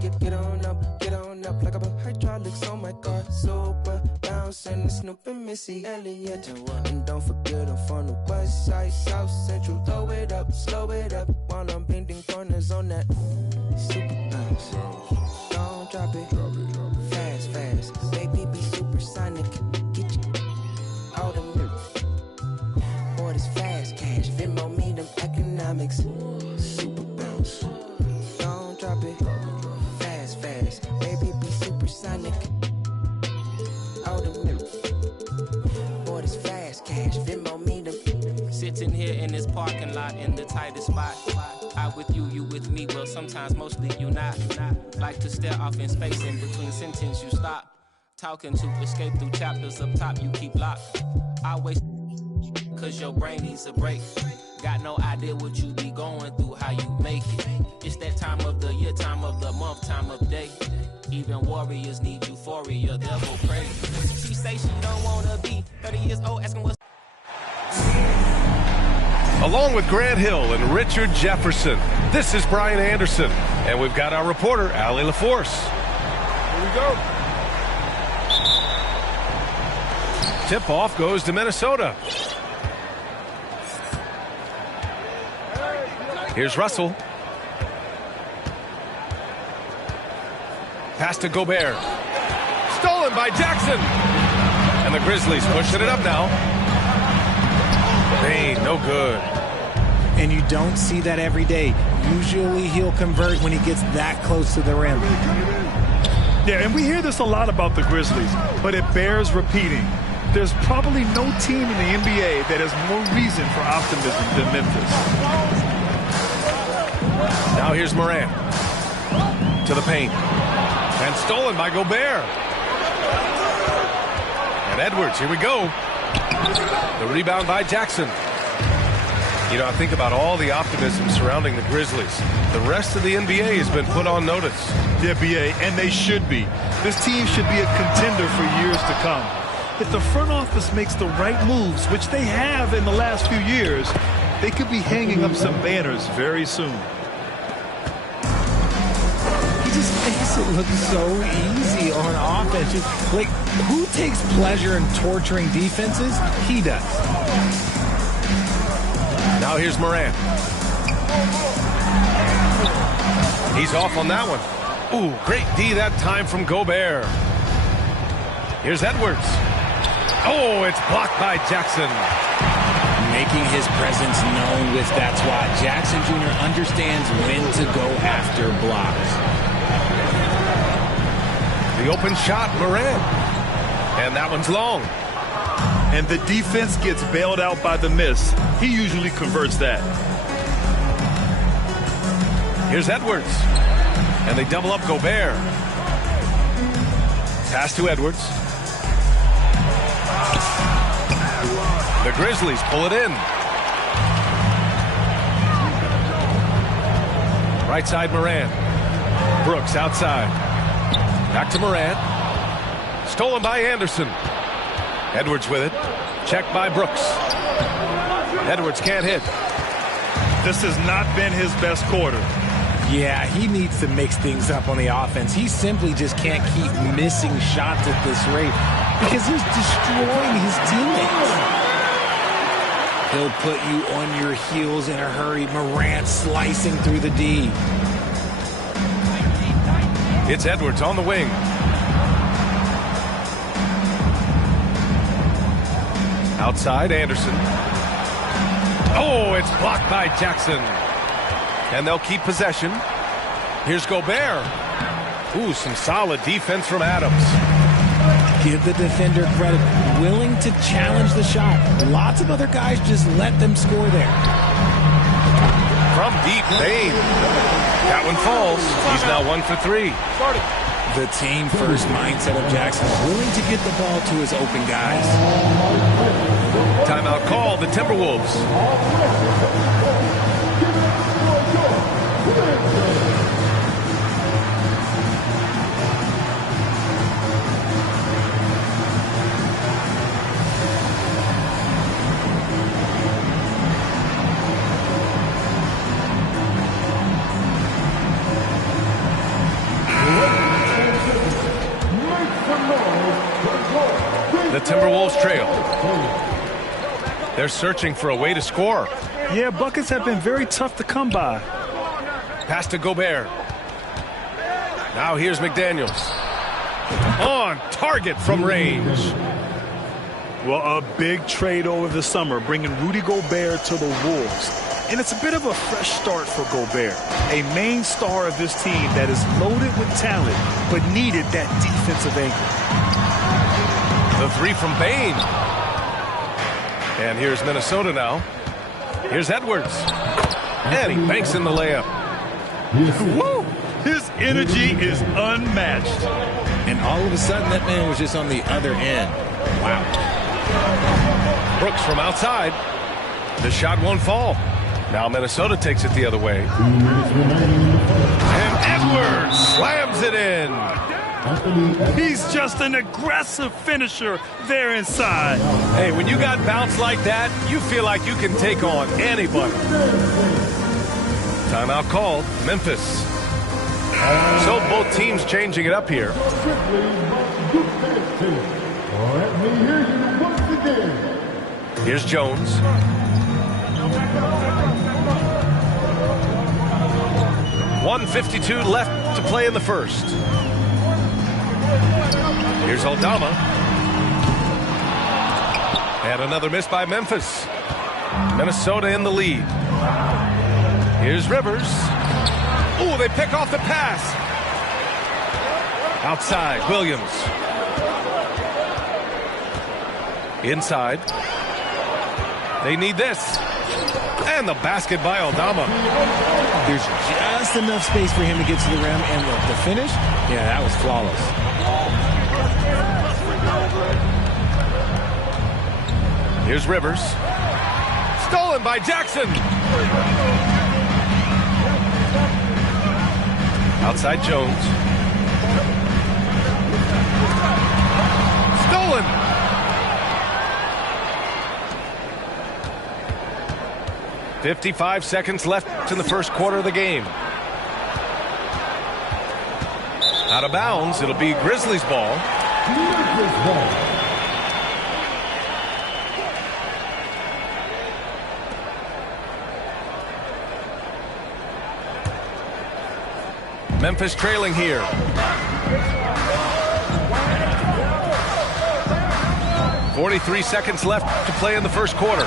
Get on up like a hydraulics on my car. Super bouncing, Snoop and Missy Elliott. And don't forget I'm from the west side, south central. Throw it up, slow it up while I'm bending corners on that super bounce. Don't drop it, fast, fast. Baby, be supersonic. Get you all the boy, this fast cash. Venmo me them economics. Super bounce. Don't drop it. Fast, fast. Baby, be supersonic. All the boy, this fast cash. Venmo me them. Sitting here in this parking lot in the tightest spot. I with you, you with me. Well, sometimes mostly you not. Like to stare off in space in between sentence you stop. Talking to escape through chapters up top you keep locked. I waste cause your brain needs a break. Got no idea what you be going through, how you make it. It's that time of the year, time of the month, time of day. Even warriors need euphoria, they'll go crazy. She say she don't wanna be 30 years old, asking what's Along with Grant Hill and Richard Jefferson, this is Brian Anderson, and we've got our reporter, Allie LaForce. Here we go. Tip-off goes to Minnesota. Here's Russell. Pass to Gobert. Stolen by Jackson. And the Grizzlies pushing it up now. Payne, no good. And you don't see that every day. Usually he'll convert when he gets that close to the rim. Yeah, and we hear this a lot about the Grizzlies, but it bears repeating. There's probably no team in the NBA that has more reason for optimism than Memphis. Now here's Morant. To the paint. And stolen by Gobert. And Edwards, here we go. The rebound by Jackson. You know, I think about all the optimism surrounding the Grizzlies. The rest of the NBA has been put on notice. Yeah, BA, and they should be. This team should be a contender for years to come. If the front office makes the right moves, which they have in the last few years, they could be hanging up some banners very soon. just makes it look so easy on offense. Like, who takes pleasure in torturing defenses? He does. Now here's Morant. He's off on that one. Ooh, great D that time from Gobert. Here's Edwards. Oh, it's blocked by Jackson. Making his presence known with that swat. Jackson Jr. understands when to go after blocks. The open shot, Morant. And that one's long. And the defense gets bailed out by the miss. He usually converts that. Here's Edwards. And they double up Gobert. Pass to Edwards. The Grizzlies pull it in. Right side, Morant. Brooks outside. Back to Morant. Stolen by Anderson. Edwards with it. Checked by Brooks. Edwards can't hit. This has not been his best quarter. Yeah, he needs to mix things up on the offense. He simply just can't keep missing shots at this rate because he's destroying his teammates. He'll put you on your heels in a hurry. Morant slicing through the D. It's Edwards on the wing. Outside, Anderson. Oh, it's blocked by Jackson. And they'll keep possession. Here's Gobert. Ooh, some solid defense from Adams. Give the defender credit. Willing to challenge the shot. Lots of other guys just let them score there. From deep, Bane. That one falls. He's now 1 for 3. The team-first mindset of Jackson, willing to get the ball to his open guys. Timeout call, the Timberwolves. The Timberwolves trail. They're searching for a way to score. Yeah, buckets have been very tough to come by. Pass to Gobert. Now here's McDaniels. On target from range. Well, a big trade over the summer, bringing Rudy Gobert to the Wolves. And it's a bit of a fresh start for Gobert, a main star of this team that is loaded with talent, but needed that defensive anchor. The three from Bane. And here's Minnesota now. Here's Edwards. And he banks in the layup. Woo! His energy is unmatched. And all of a sudden, that man was just on the other end. Wow. Brooks from outside. The shot won't fall. Now Minnesota takes it the other way. And Edwards slams it in. He's just an aggressive finisher there inside. Hey, when you got bounce like that, you feel like you can take on anybody. Timeout called, Memphis. So both teams changing it up here. Here's Jones. .152 left to play in the first. Here's Aldama. And another miss by Memphis. Minnesota in the lead. Here's Rivers. Ooh, they pick off the pass. Outside, Williams. Inside. They need this. And the basket by Aldama. There's just enough space for him to get to the rim, and the finish, yeah, that was flawless. Here's Rivers. Stolen by Jackson. Outside Jones. Stolen. .55 seconds left in the first quarter of the game. Out of bounds. It'll be Grizzlies ball. Memphis trailing here. .43 seconds left to play in the first quarter.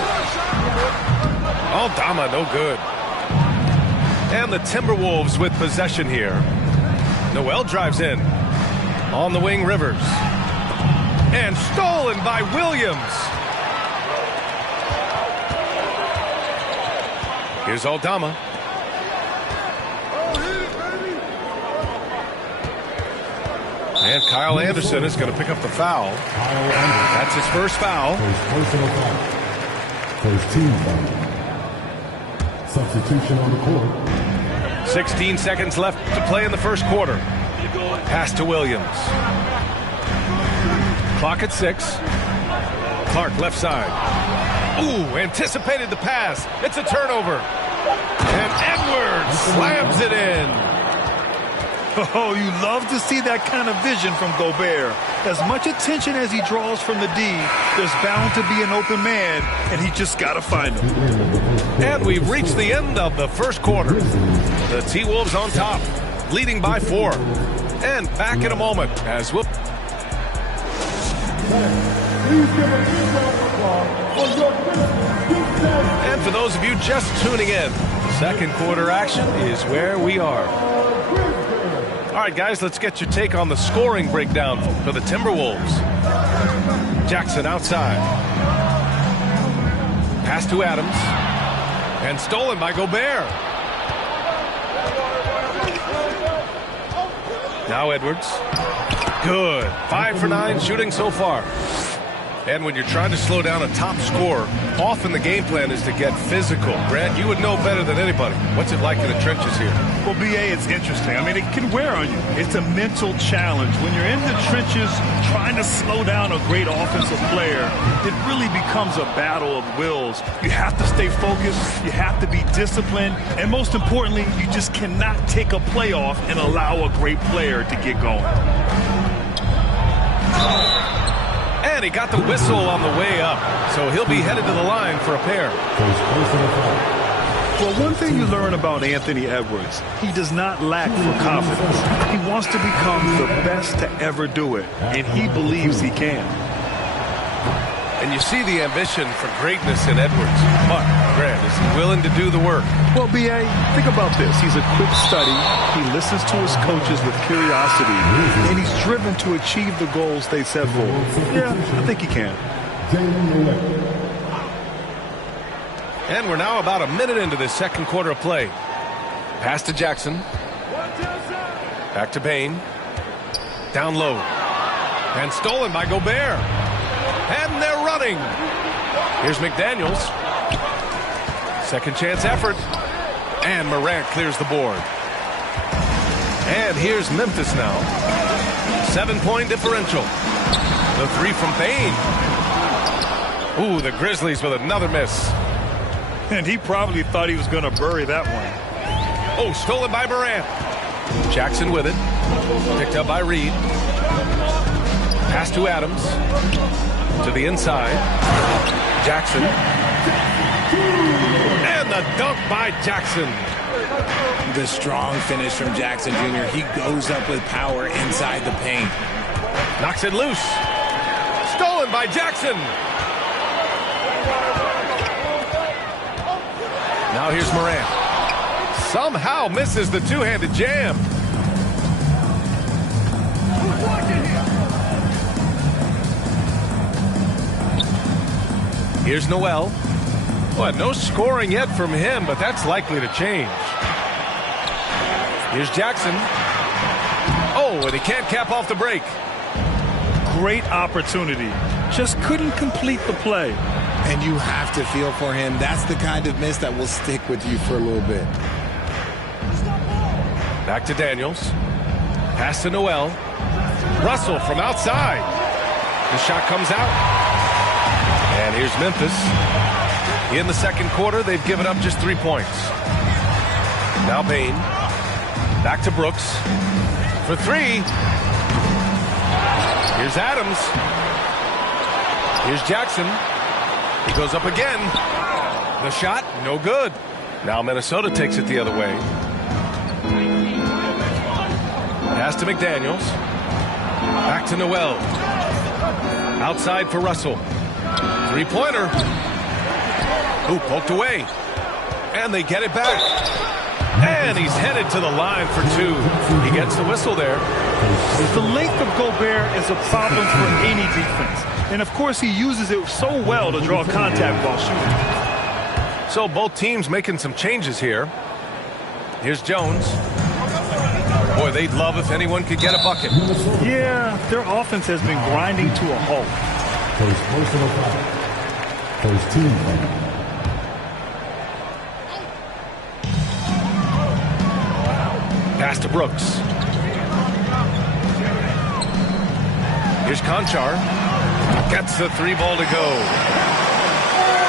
Aldama, no good. And the Timberwolves with possession here. Noel drives in. On the wing, Rivers. And stolen by Williams. Here's Aldama. And Kyle Anderson is going to pick up the foul. That's his first foul. First team foul. Substitution on the court. 16 seconds left to play in the first quarter. Pass to Williams. Clock at 6. Clark left side. Ooh, anticipated the pass. It's a turnover. And Edwards slams it in. Oh, you love to see that kind of vision from Gobert. As much attention as he draws from the D, there's bound to be an open man, and he just got to find him. And we've reached the end of the first quarter. The T-Wolves on top, leading by 4. And back in a moment as we'll... And for those of you just tuning in, second quarter action is where we are. All right, guys, let's get your take on the scoring breakdown for the Timberwolves. Jackson outside. Pass to Adams. And stolen by Gobert. Now Edwards. Good. 5 for 9 shooting so far. And when you're trying to slow down a top scorer, often the game plan is to get physical. Grant, you would know better than anybody. What's it like in the trenches here? Well, BA, it's interesting. I mean, it can wear on you. It's a mental challenge. When you're in the trenches trying to slow down a great offensive player, it really becomes a battle of wills. You have to stay focused. You have to be disciplined. And most importantly, you just cannot take a play off and allow a great player to get going. And he got the whistle on the way up, so he'll be headed to the line for a pair. Well, one thing you learn about Anthony Edwards, he does not lack for confidence. He wants to become the best to ever do it, and he believes he can. And you see the ambition for greatness in Edwards. But, Grant, is he willing to do the work? Well, B.A., think about this. He's a quick study. He listens to his coaches with curiosity, and he's driven to achieve the goals they set for him. Yeah, I think he can. And we're now about a minute into this second quarter of play. Pass to Jackson. Back to Payne. Down low. And stolen by Gobert. And they're running. Here's McDaniels. Second chance effort. And Morant clears the board. And here's Memphis now. 7-point differential. The 3 from Payne. Ooh, the Grizzlies with another miss. And he probably thought he was going to bury that one. Oh, stolen by Morant. Jackson with it. Picked up by Reed. Pass to Adams. To the inside. Jackson. And the dunk by Jackson. The strong finish from Jackson Jr. He goes up with power inside the paint. Knocks it loose. Stolen by Jackson. Now here's Morant. Somehow misses the two-handed jam. Here's Noel. Well, no scoring yet from him, but that's likely to change. Here's Jackson. Oh, and he can't cap off the break. Great opportunity. Just couldn't complete the play. And you have to feel for him. That's the kind of miss that will stick with you for a little bit. Back to Daniels. Pass to Noel. Russell from outside. The shot comes out. And here's Memphis. In the second quarter, they've given up just 3 points. Now Payne. Back to Brooks. for three. Here's Adams. Here's Jackson. He goes up again. The shot, no good. Now Minnesota takes it the other way. Pass to McDaniels. Back to Noel. Outside for Russell. Three-pointer. Ooh, poked away. And they get it back. And he's headed to the line for two. He gets the whistle there. The length of Gobert is a problem for any defense. And, of course, he uses it so well to draw contact while shooting. So both teams making some changes here. Here's Jones. Boy, they'd love if anyone could get a bucket. Yeah, their offense has been grinding to a halt. First personal foul. First team foul. Pass to Brooks. Here's Conchar. Gets the three ball to go.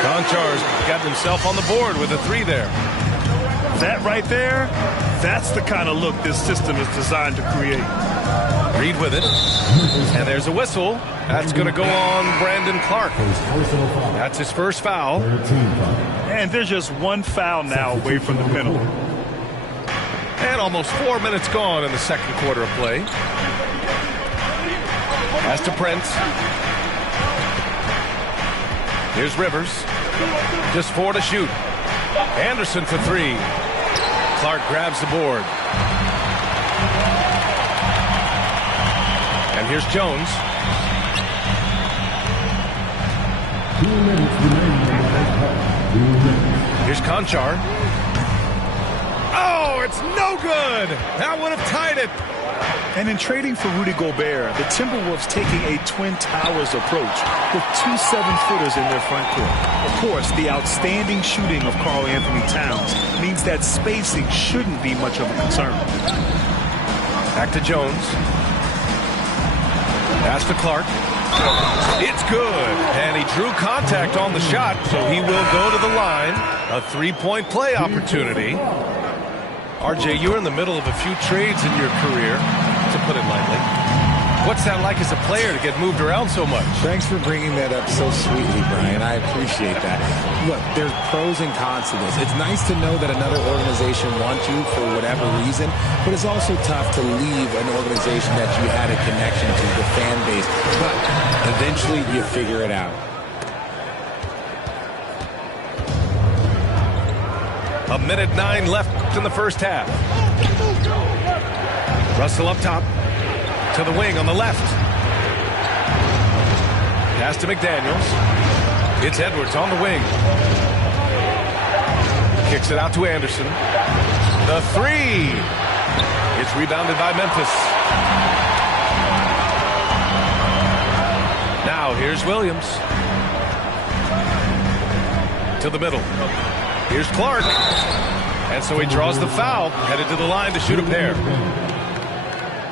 Conchar's got himself on the board with a three there. That right there, that's the kind of look this system is designed to create. Reed with it. And there's a whistle. That's going to go on Brandon Clark. That's his first foul. And there's just one foul now away from the penalty. And almost 4 minutes gone in the second quarter of play. Pass to Prince. Here's Rivers. Just 4 to shoot. Anderson for three. Clark grabs the board. And here's Jones. 2 minutes remaining in the half. 2 minutes. Here's Conchar. Oh, it's no good. That would have tied it. And in trading for Rudy Gobert, the Timberwolves taking a Twin Towers approach with 2 7-footers in their front court. Of course, the outstanding shooting of Karl Anthony Towns means that spacing shouldn't be much of a concern. Back to Jones. Pass to Clark. It's good. And he drew contact on the shot, so he will go to the line. A three-point play opportunity. RJ, you were in the middle of a few trades in your career, to put it lightly. What's that like as a player to get moved around so much? Thanks for bringing that up so sweetly, Brian. I appreciate that. Look, there's pros and cons to this. It's nice to know that another organization wants you for whatever reason, but it's also tough to leave an organization that you had a connection to, the fan base. But eventually you figure it out. A minute 9 left in the first half. Russell up top. To the wing on the left. Pass to McDaniels. It's Edwards on the wing. Kicks it out to Anderson. The three. It's rebounded by Memphis. Now here's Williams. To the middle. Here's Clark. And so he draws the foul, headed to the line to shoot a pair.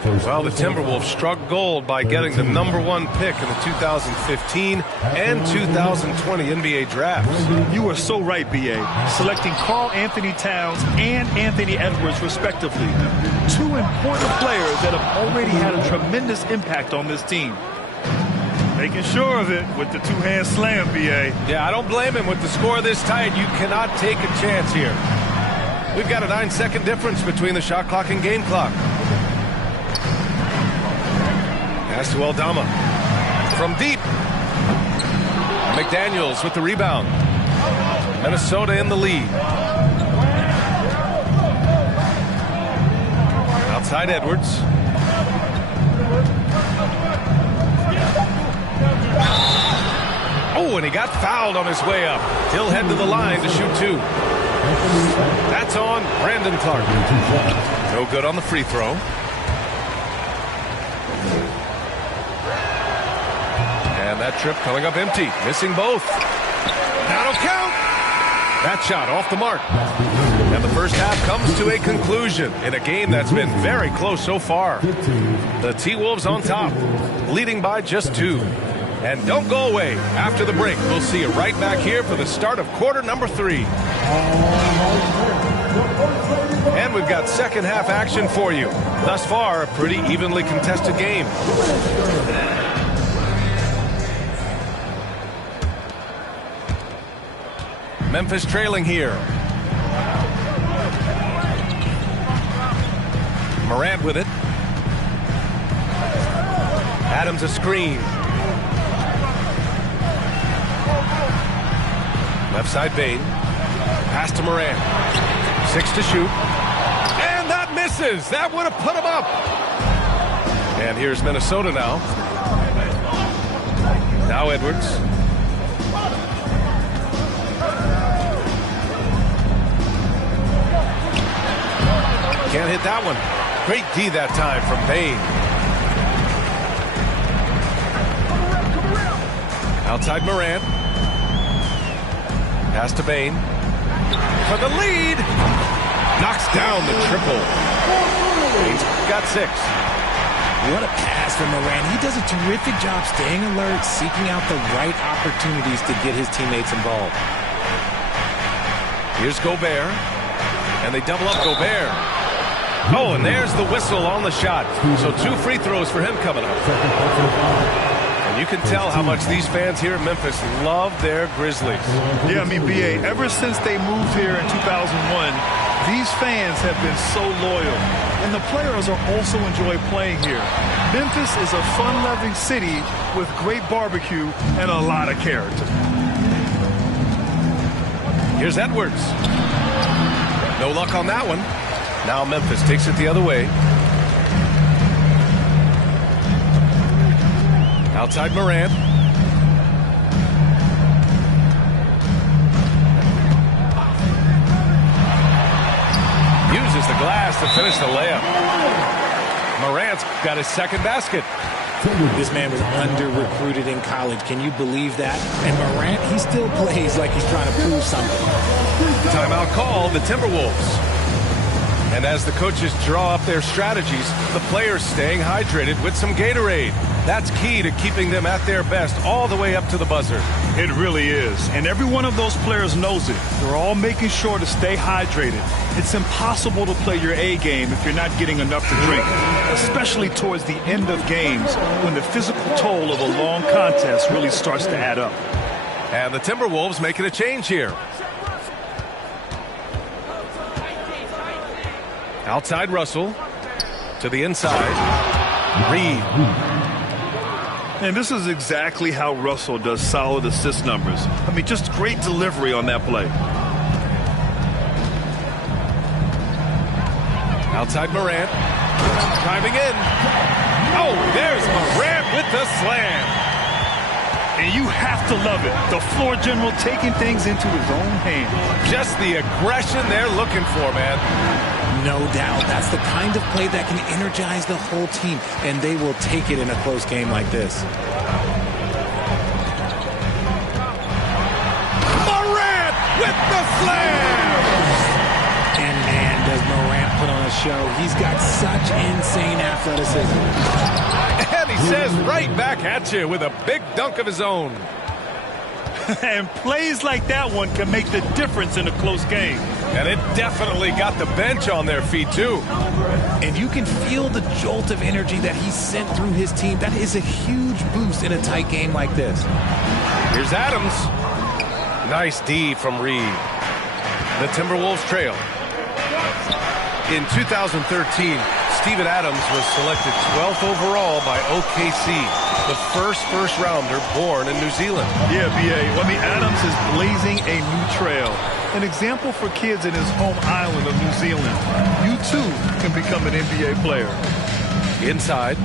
Well, the Timberwolves struck gold by getting the #1 pick in the 2015 and 2020 NBA drafts. You are so right, B.A. Selecting Karl Anthony Towns and Anthony Edwards, respectively. 2 important players that have already had a tremendous impact on this team. Making sure of it with the two-hand slam, B.A. Yeah, I don't blame him. With the score this tight, you cannot take a chance here. We've got a 9-second difference between the shot clock and game clock. Pass to Aldama. From deep. McDaniels with the rebound. Minnesota in the lead. Outside Edwards. Oh, and he got fouled on his way up. He'll head to the line to shoot 2. That's on Brandon Clark. No good on the free throw. And that trip coming up empty. Missing both. That'll count. That shot off the mark. And the first half comes to a conclusion in a game that's been very close so far. The T-Wolves on top, leading by just 2. And don't go away. After the break, we'll see you right back here for the start of quarter number 3. And we've got second half action for you. Thus far, a pretty evenly contested game. Memphis trailing here. Morant with it. Adams a screen. Left side Bane. Pass to Morant. 6 to shoot. And that misses. That would have put him up. And here's Minnesota now. Now Edwards. Can't hit that one. Great D that time from Bane. Outside Morant. Pass to Bane. For the lead. Knocks down the triple. Bane's got 6. What a pass from Morant. He does a terrific job staying alert, seeking out the right opportunities to get his teammates involved. Here's Gobert. And they double up Gobert. Oh, and there's the whistle on the shot. So 2 free throws for him coming up. And you can tell how much these fans here in Memphis love their Grizzlies. Yeah, I mean, B.A., ever since they moved here in 2001, these fans have been so loyal. And the players are also enjoy playing here. Memphis is a fun-loving city with great barbecue and a lot of character. Here's Edwards. No luck on that one. Now Memphis takes it the other way. Outside Morant. Uses the glass to finish the layup. Morant's got his second basket. This man was under-recruited in college. Can you believe that? And Morant, he still plays like he's trying to prove something. Timeout call, the Timberwolves. And as the coaches draw up their strategies, the players staying hydrated with some Gatorade. That's key to keeping them at their best all the way up to the buzzer. It really is. And every one of those players knows it. They're all making sure to stay hydrated. It's impossible to play your A game if you're not getting enough to drink, especially towards the end of games when the physical toll of a long contest really starts to add up. And the Timberwolves making a change here. Outside Russell. To the inside. Reed. And this is exactly how Russell does solid assist numbers. I mean, just great delivery on that play. Outside Morant. Driving in. Oh, there's Morant with the slam. And you have to love it. The floor general taking things into his own hands. Just the aggression they're looking for, man. No doubt. That's the kind of play that can energize the whole team, and they will take it in a close game like this. Morant with the slam! And man, does Morant put on a show. He's got such insane athleticism. And he says right back at you with a big dunk of his own. And plays like that one can make the difference in a close game. And it definitely got the bench on their feet, too. And you can feel the jolt of energy that he sent through his team. That is a huge boost in a tight game like this. Here's Adams. Nice D from Reed. The Timberwolves trail. In 2013, Steven Adams was selected 12th overall by OKC, the first rounder born in New Zealand. Yeah, B.A. I mean, Adams is blazing a new trail. An example for kids in his home island of New Zealand. You, too, can become an NBA player. Inside.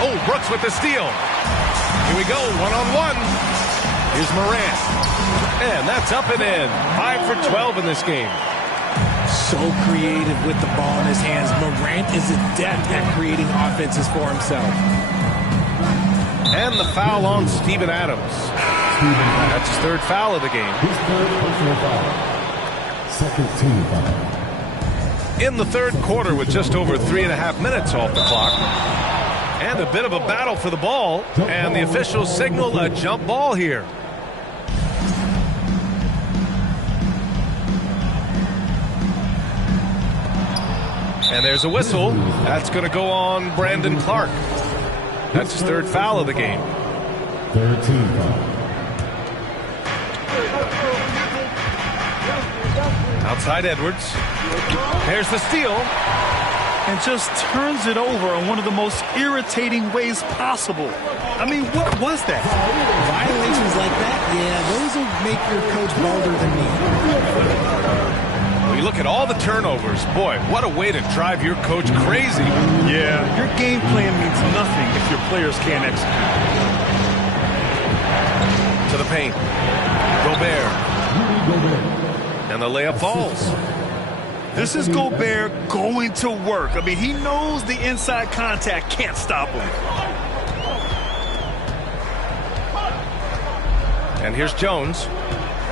Oh, Brooks with the steal. Here we go, one-on-one. Here's Morant. And that's up and in. 5 for 12 in this game. So creative with the ball in his hands. Morant is adept at creating offenses for himself. And the foul on Steven Adams. That's his third foul of the game. His third personal foul. Second team foul. In the third quarter with just over 3.5 minutes off the clock. And a bit of a battle for the ball. And the officials signal a jump ball here. And there's a whistle. That's going to go on Brandon Clark. That's his third foul of the game. Third team foul. Outside Edwards. There's the steal. And just turns it over in one of the most irritating ways possible. I mean, what was that? Violations like that, yeah, those will make your coach bolder than me. Well, you look at all the turnovers. Boy, what a way to drive your coach crazy. Yeah, your game plan means nothing if your players can't execute. To the paint. Gobert. And the layup falls. This is Gobert going to work. I mean, he knows the inside contact can't stop him. And here's Jones.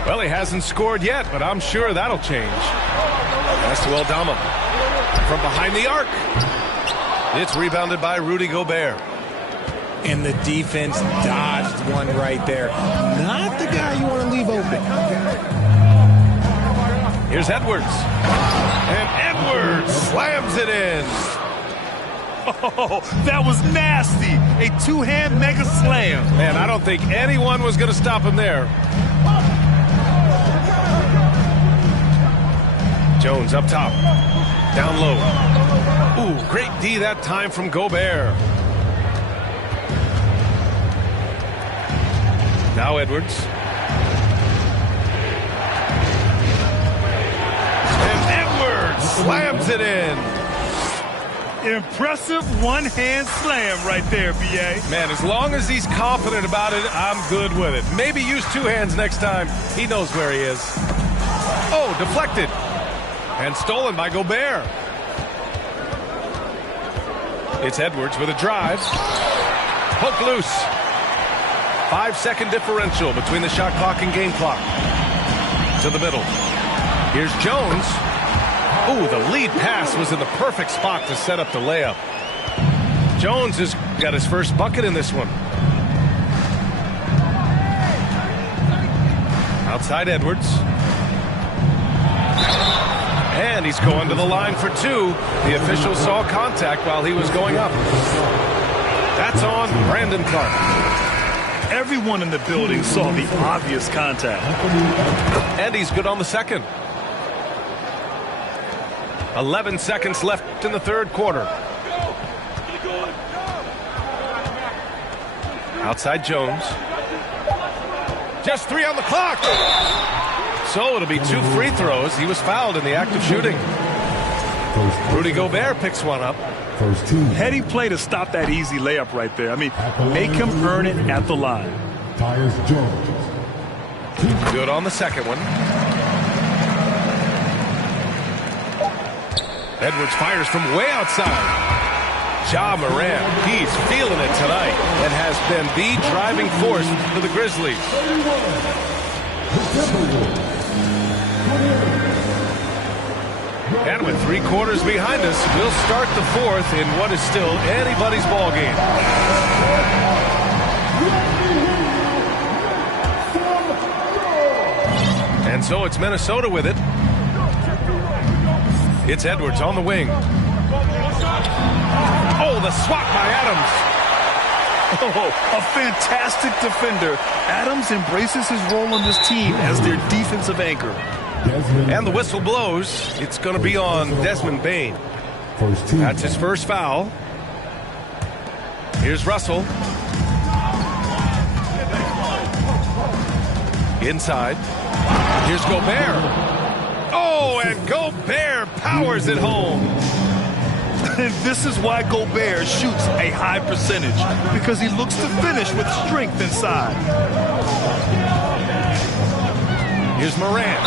Well, he hasn't scored yet, but I'm sure that'll change. Pass to Aldama. From behind the arc. It's rebounded by Rudy Gobert. And the defense dodged one right there. Not the guy you want to leave open. Here's Edwards. And Edwards slams it in. Oh, that was nasty. A two-hand mega slam. Man, I don't think anyone was going to stop him there. Jones up top. Down low. Ooh, great D that time from Gobert. Now Edwards. Slams it in. Impressive one-hand slam right there, B.A. Man, as long as he's confident about it, I'm good with it. Maybe use two hands next time. He knows where he is. Oh, deflected. And stolen by Gobert. It's Edwards with a drive. Poke loose. 5-second differential between the shot clock and game clock. To the middle. Here's Jones. Ooh, the lead pass was in the perfect spot to set up the layup. Jones has got his first bucket in this one. Outside Edwards. And he's going to the line for two. The official saw contact while he was going up. That's on Brandon Clark. Everyone in the building saw the obvious contact. And he's good on the second. 11 seconds left in the third quarter. Outside Jones. Just 3 on the clock. So it'll be 2 free throws. He was fouled in the act of shooting. Rudy Gobert picks one up. Heady play to stop that easy layup right there. I mean, make him earn it at the line. Tyus Jones. Good on the second one. Edwards fires from way outside. Ja Morant, he's feeling it tonight and has been the driving force for the Grizzlies. And with 3 quarters behind us, we'll start the fourth in what is still anybody's ball game. And so it's Minnesota with it. It's Edwards on the wing. Oh, the swat by Adams. Oh, a fantastic defender. Adams embraces his role on this team as their defensive anchor. And the whistle blows. It's going to be on Desmond Bane. That's his first foul. Here's Russell. Inside. Here's Gobert. Oh, and Gobert powers it home. And this is why Gobert shoots a high percentage, because he looks to finish with strength inside. Here's Morant.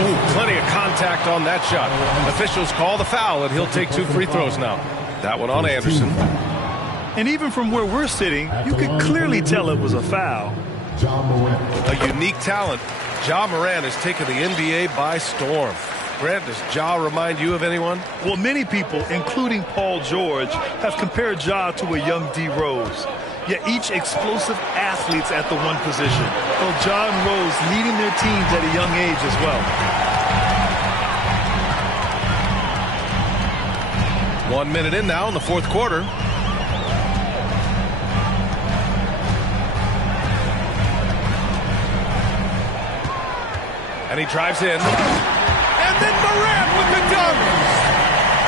Ooh, plenty of contact on that shot. Officials call the foul, and he'll take 2 free throws now. That one on Anderson. And even from where we're sitting, you could clearly tell it was a foul. A unique talent. Ja Morant has taken the NBA by storm. Grant, does Ja remind you of anyone? Well, many people, including Paul George, have compared Ja to a young D. Rose. Yet each explosive athletes at the one position. Though Ja and Rose leading their teams at a young age as well. 1 minute in now in the fourth quarter. And he drives in. And then Morant with the dunk.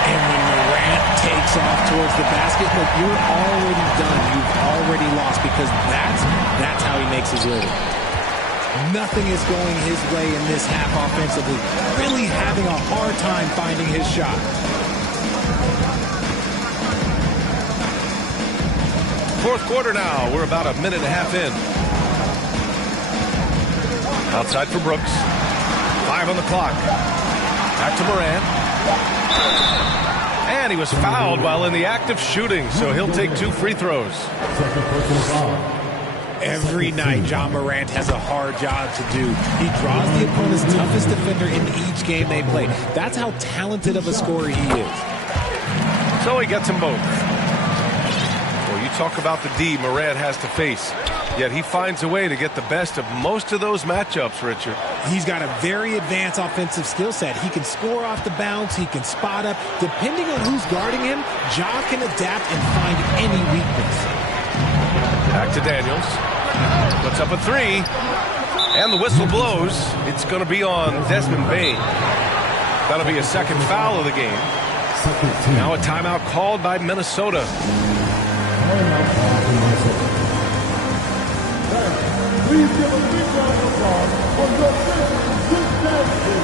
And when Morant takes off towards the basket, look, you're already done. You've already lost because that's how he makes his living. Nothing is going his way in this half offensively. Really having a hard time finding his shot. Fourth quarter now. We're about a minute and a half in. Outside for Brooks. 5 on the clock. Back to Morant. And he was fouled while in the act of shooting, so he'll take 2 free throws. Every night, Ja Morant has a hard job to do. He draws the opponent's toughest defender in each game they play. That's how talented of a scorer he is. So he gets them both. Well, you talk about the D Morant has to face. Yet he finds a way to get the best of most of those matchups, Richard. He's got a very advanced offensive skill set. He can score off the bounce. He can spot up. Depending on who's guarding him, Ja can adapt and find any weakness. Back to Daniels. Puts up a 3. And the whistle blows. It's going to be on Desmond Bane. That'll be a second foul of the game. Now a timeout called by Minnesota. Please give a big round of applause for your Chris Jackson.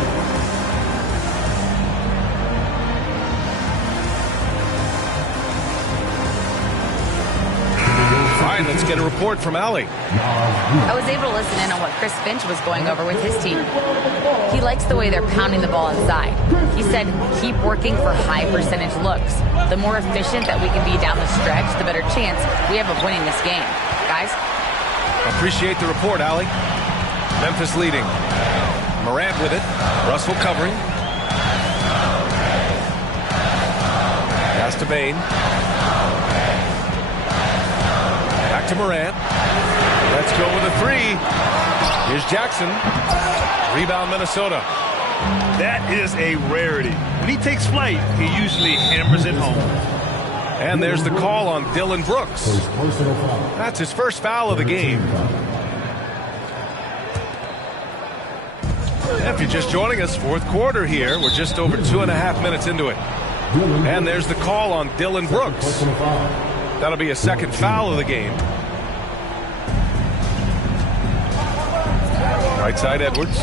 All right, let's get a report from Allie. I was able to listen in on what Chris Finch was going over with his team. He likes the way they're pounding the ball inside. He said, keep working for high percentage looks. The more efficient that we can be down the stretch, the better chance we have of winning this game. Guys? Appreciate the report, Allie. Memphis leading. Morant with it. Russell covering. Pass to Bane. Back to Morant. Let's go with a 3. Here's Jackson. Rebound Minnesota. That is a rarity. When he takes flight, he usually hammers it home. And there's the call on Dylan Brooks. That's his first foul of the game. If you're just joining us, fourth quarter here. We're just over 2.5 minutes into it. And there's the call on Dylan Brooks. That'll be a second foul of the game. Right side Edwards.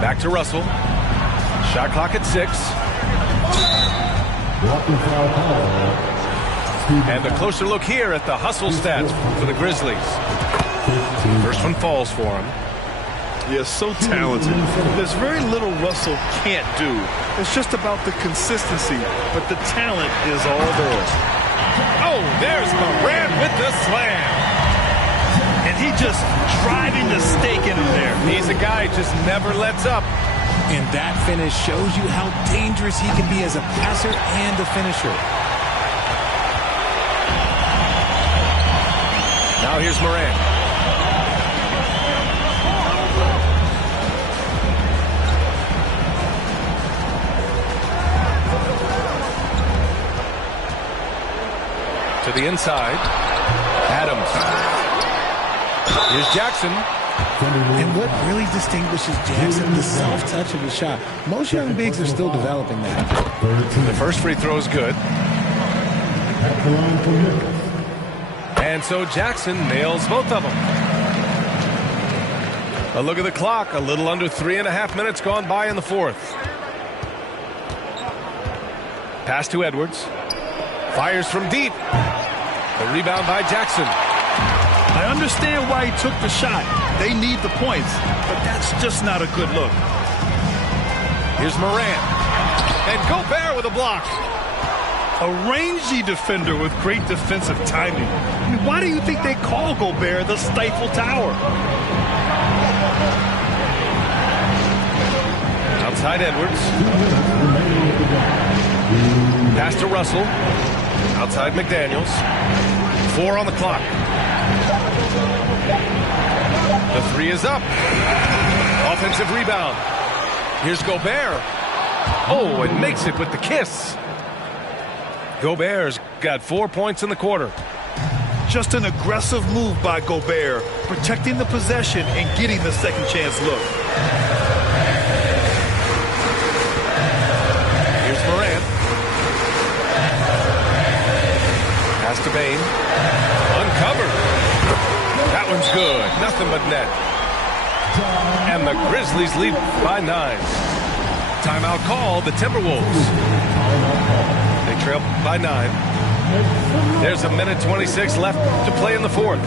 Back to Russell. Shot clock at 6. And a closer look here at the hustle stats for the Grizzlies. First one falls for him. Yeah, so talented. There's very little Russell can't do. It's just about the consistency, but the talent is all there. Oh, there's Morant with the slam. And he just driving the stake in him there. He's a guy who just never lets up. And that finish shows you how dangerous he can be as a passer and a finisher. Now here's Morant. To the inside. Adams. Here's Jackson. And what really distinguishes Jackson, the self-touch of his shot. Most young bigs are still developing that. The first free throw is good. And so Jackson nails both of them. A look at the clock. A little under 3.5 minutes gone by in the fourth. Pass to Edwards. Fires from deep. The rebound by Jackson. I understand why he took the shot. They need the points, but that's just not a good look. Here's Morant. And Gobert with a block. A rangy defender with great defensive timing. I mean, why do you think they call Gobert the Stifle Tower? Outside Edwards. Pass to Russell. Outside McDaniels. 4 on the clock. The 3 is up. Offensive rebound. Here's Gobert. Oh, and makes it with the kiss. Gobert's got 4 points in the quarter. Just an aggressive move by Gobert, protecting the possession and getting the second chance look. Here's Morant. Pass to Bane. Uncovered. That one's good. Nothing but net. And the Grizzlies lead by 9. Timeout call, the Timberwolves. They trail by 9. There's a minute 26 left to play in the fourth.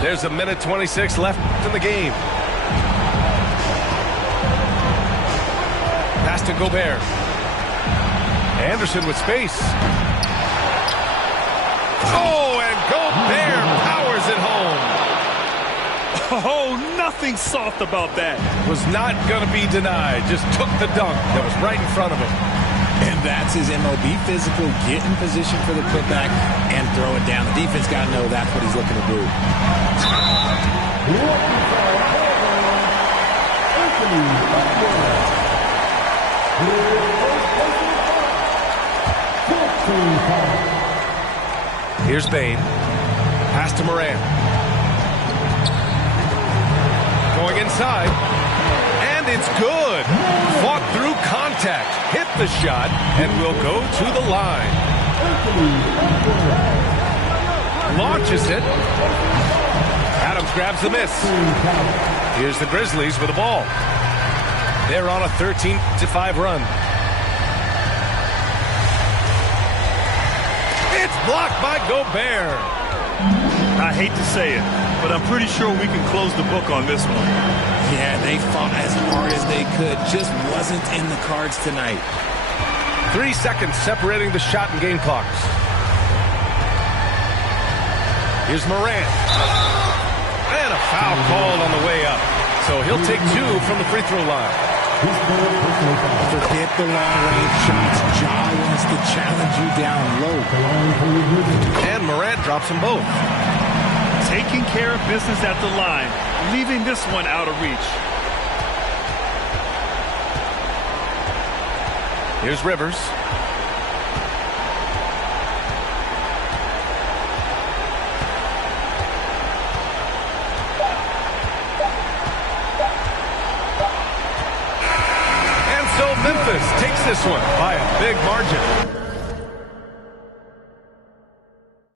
There's a minute 26 left in the game. Pass to Gobert. Anderson with space. Oh, and Gobert powers it home. Oh, nothing soft about that. Was not going to be denied. Just took the dunk that was right in front of him. And that's his MO. Be physical, get in position for the putback, and throw it down. The defense got to know that's what he's looking to do. Here's Bane. Pass to Morant. Going inside. And it's good. Fought through contact. Hit the shot and will go to the line. Launches it. Adams grabs the miss. Here's the Grizzlies with the ball. They're on a 13-5 run. It's blocked by Gobert. I hate to say it, but I'm pretty sure we can close the book on this one. Yeah, they fought as hard as they could. Just wasn't in the cards tonight. 3 seconds separating the shot and game clocks. Here's Morant. And a foul called on the way up. So he'll take 2 from the free throw line. Forget the long-range shots. Ja wants to challenge you down low. And Morant drops them both. Taking care of business at the line, leaving this one out of reach. Here's Rivers. And so Memphis takes this one by a big margin.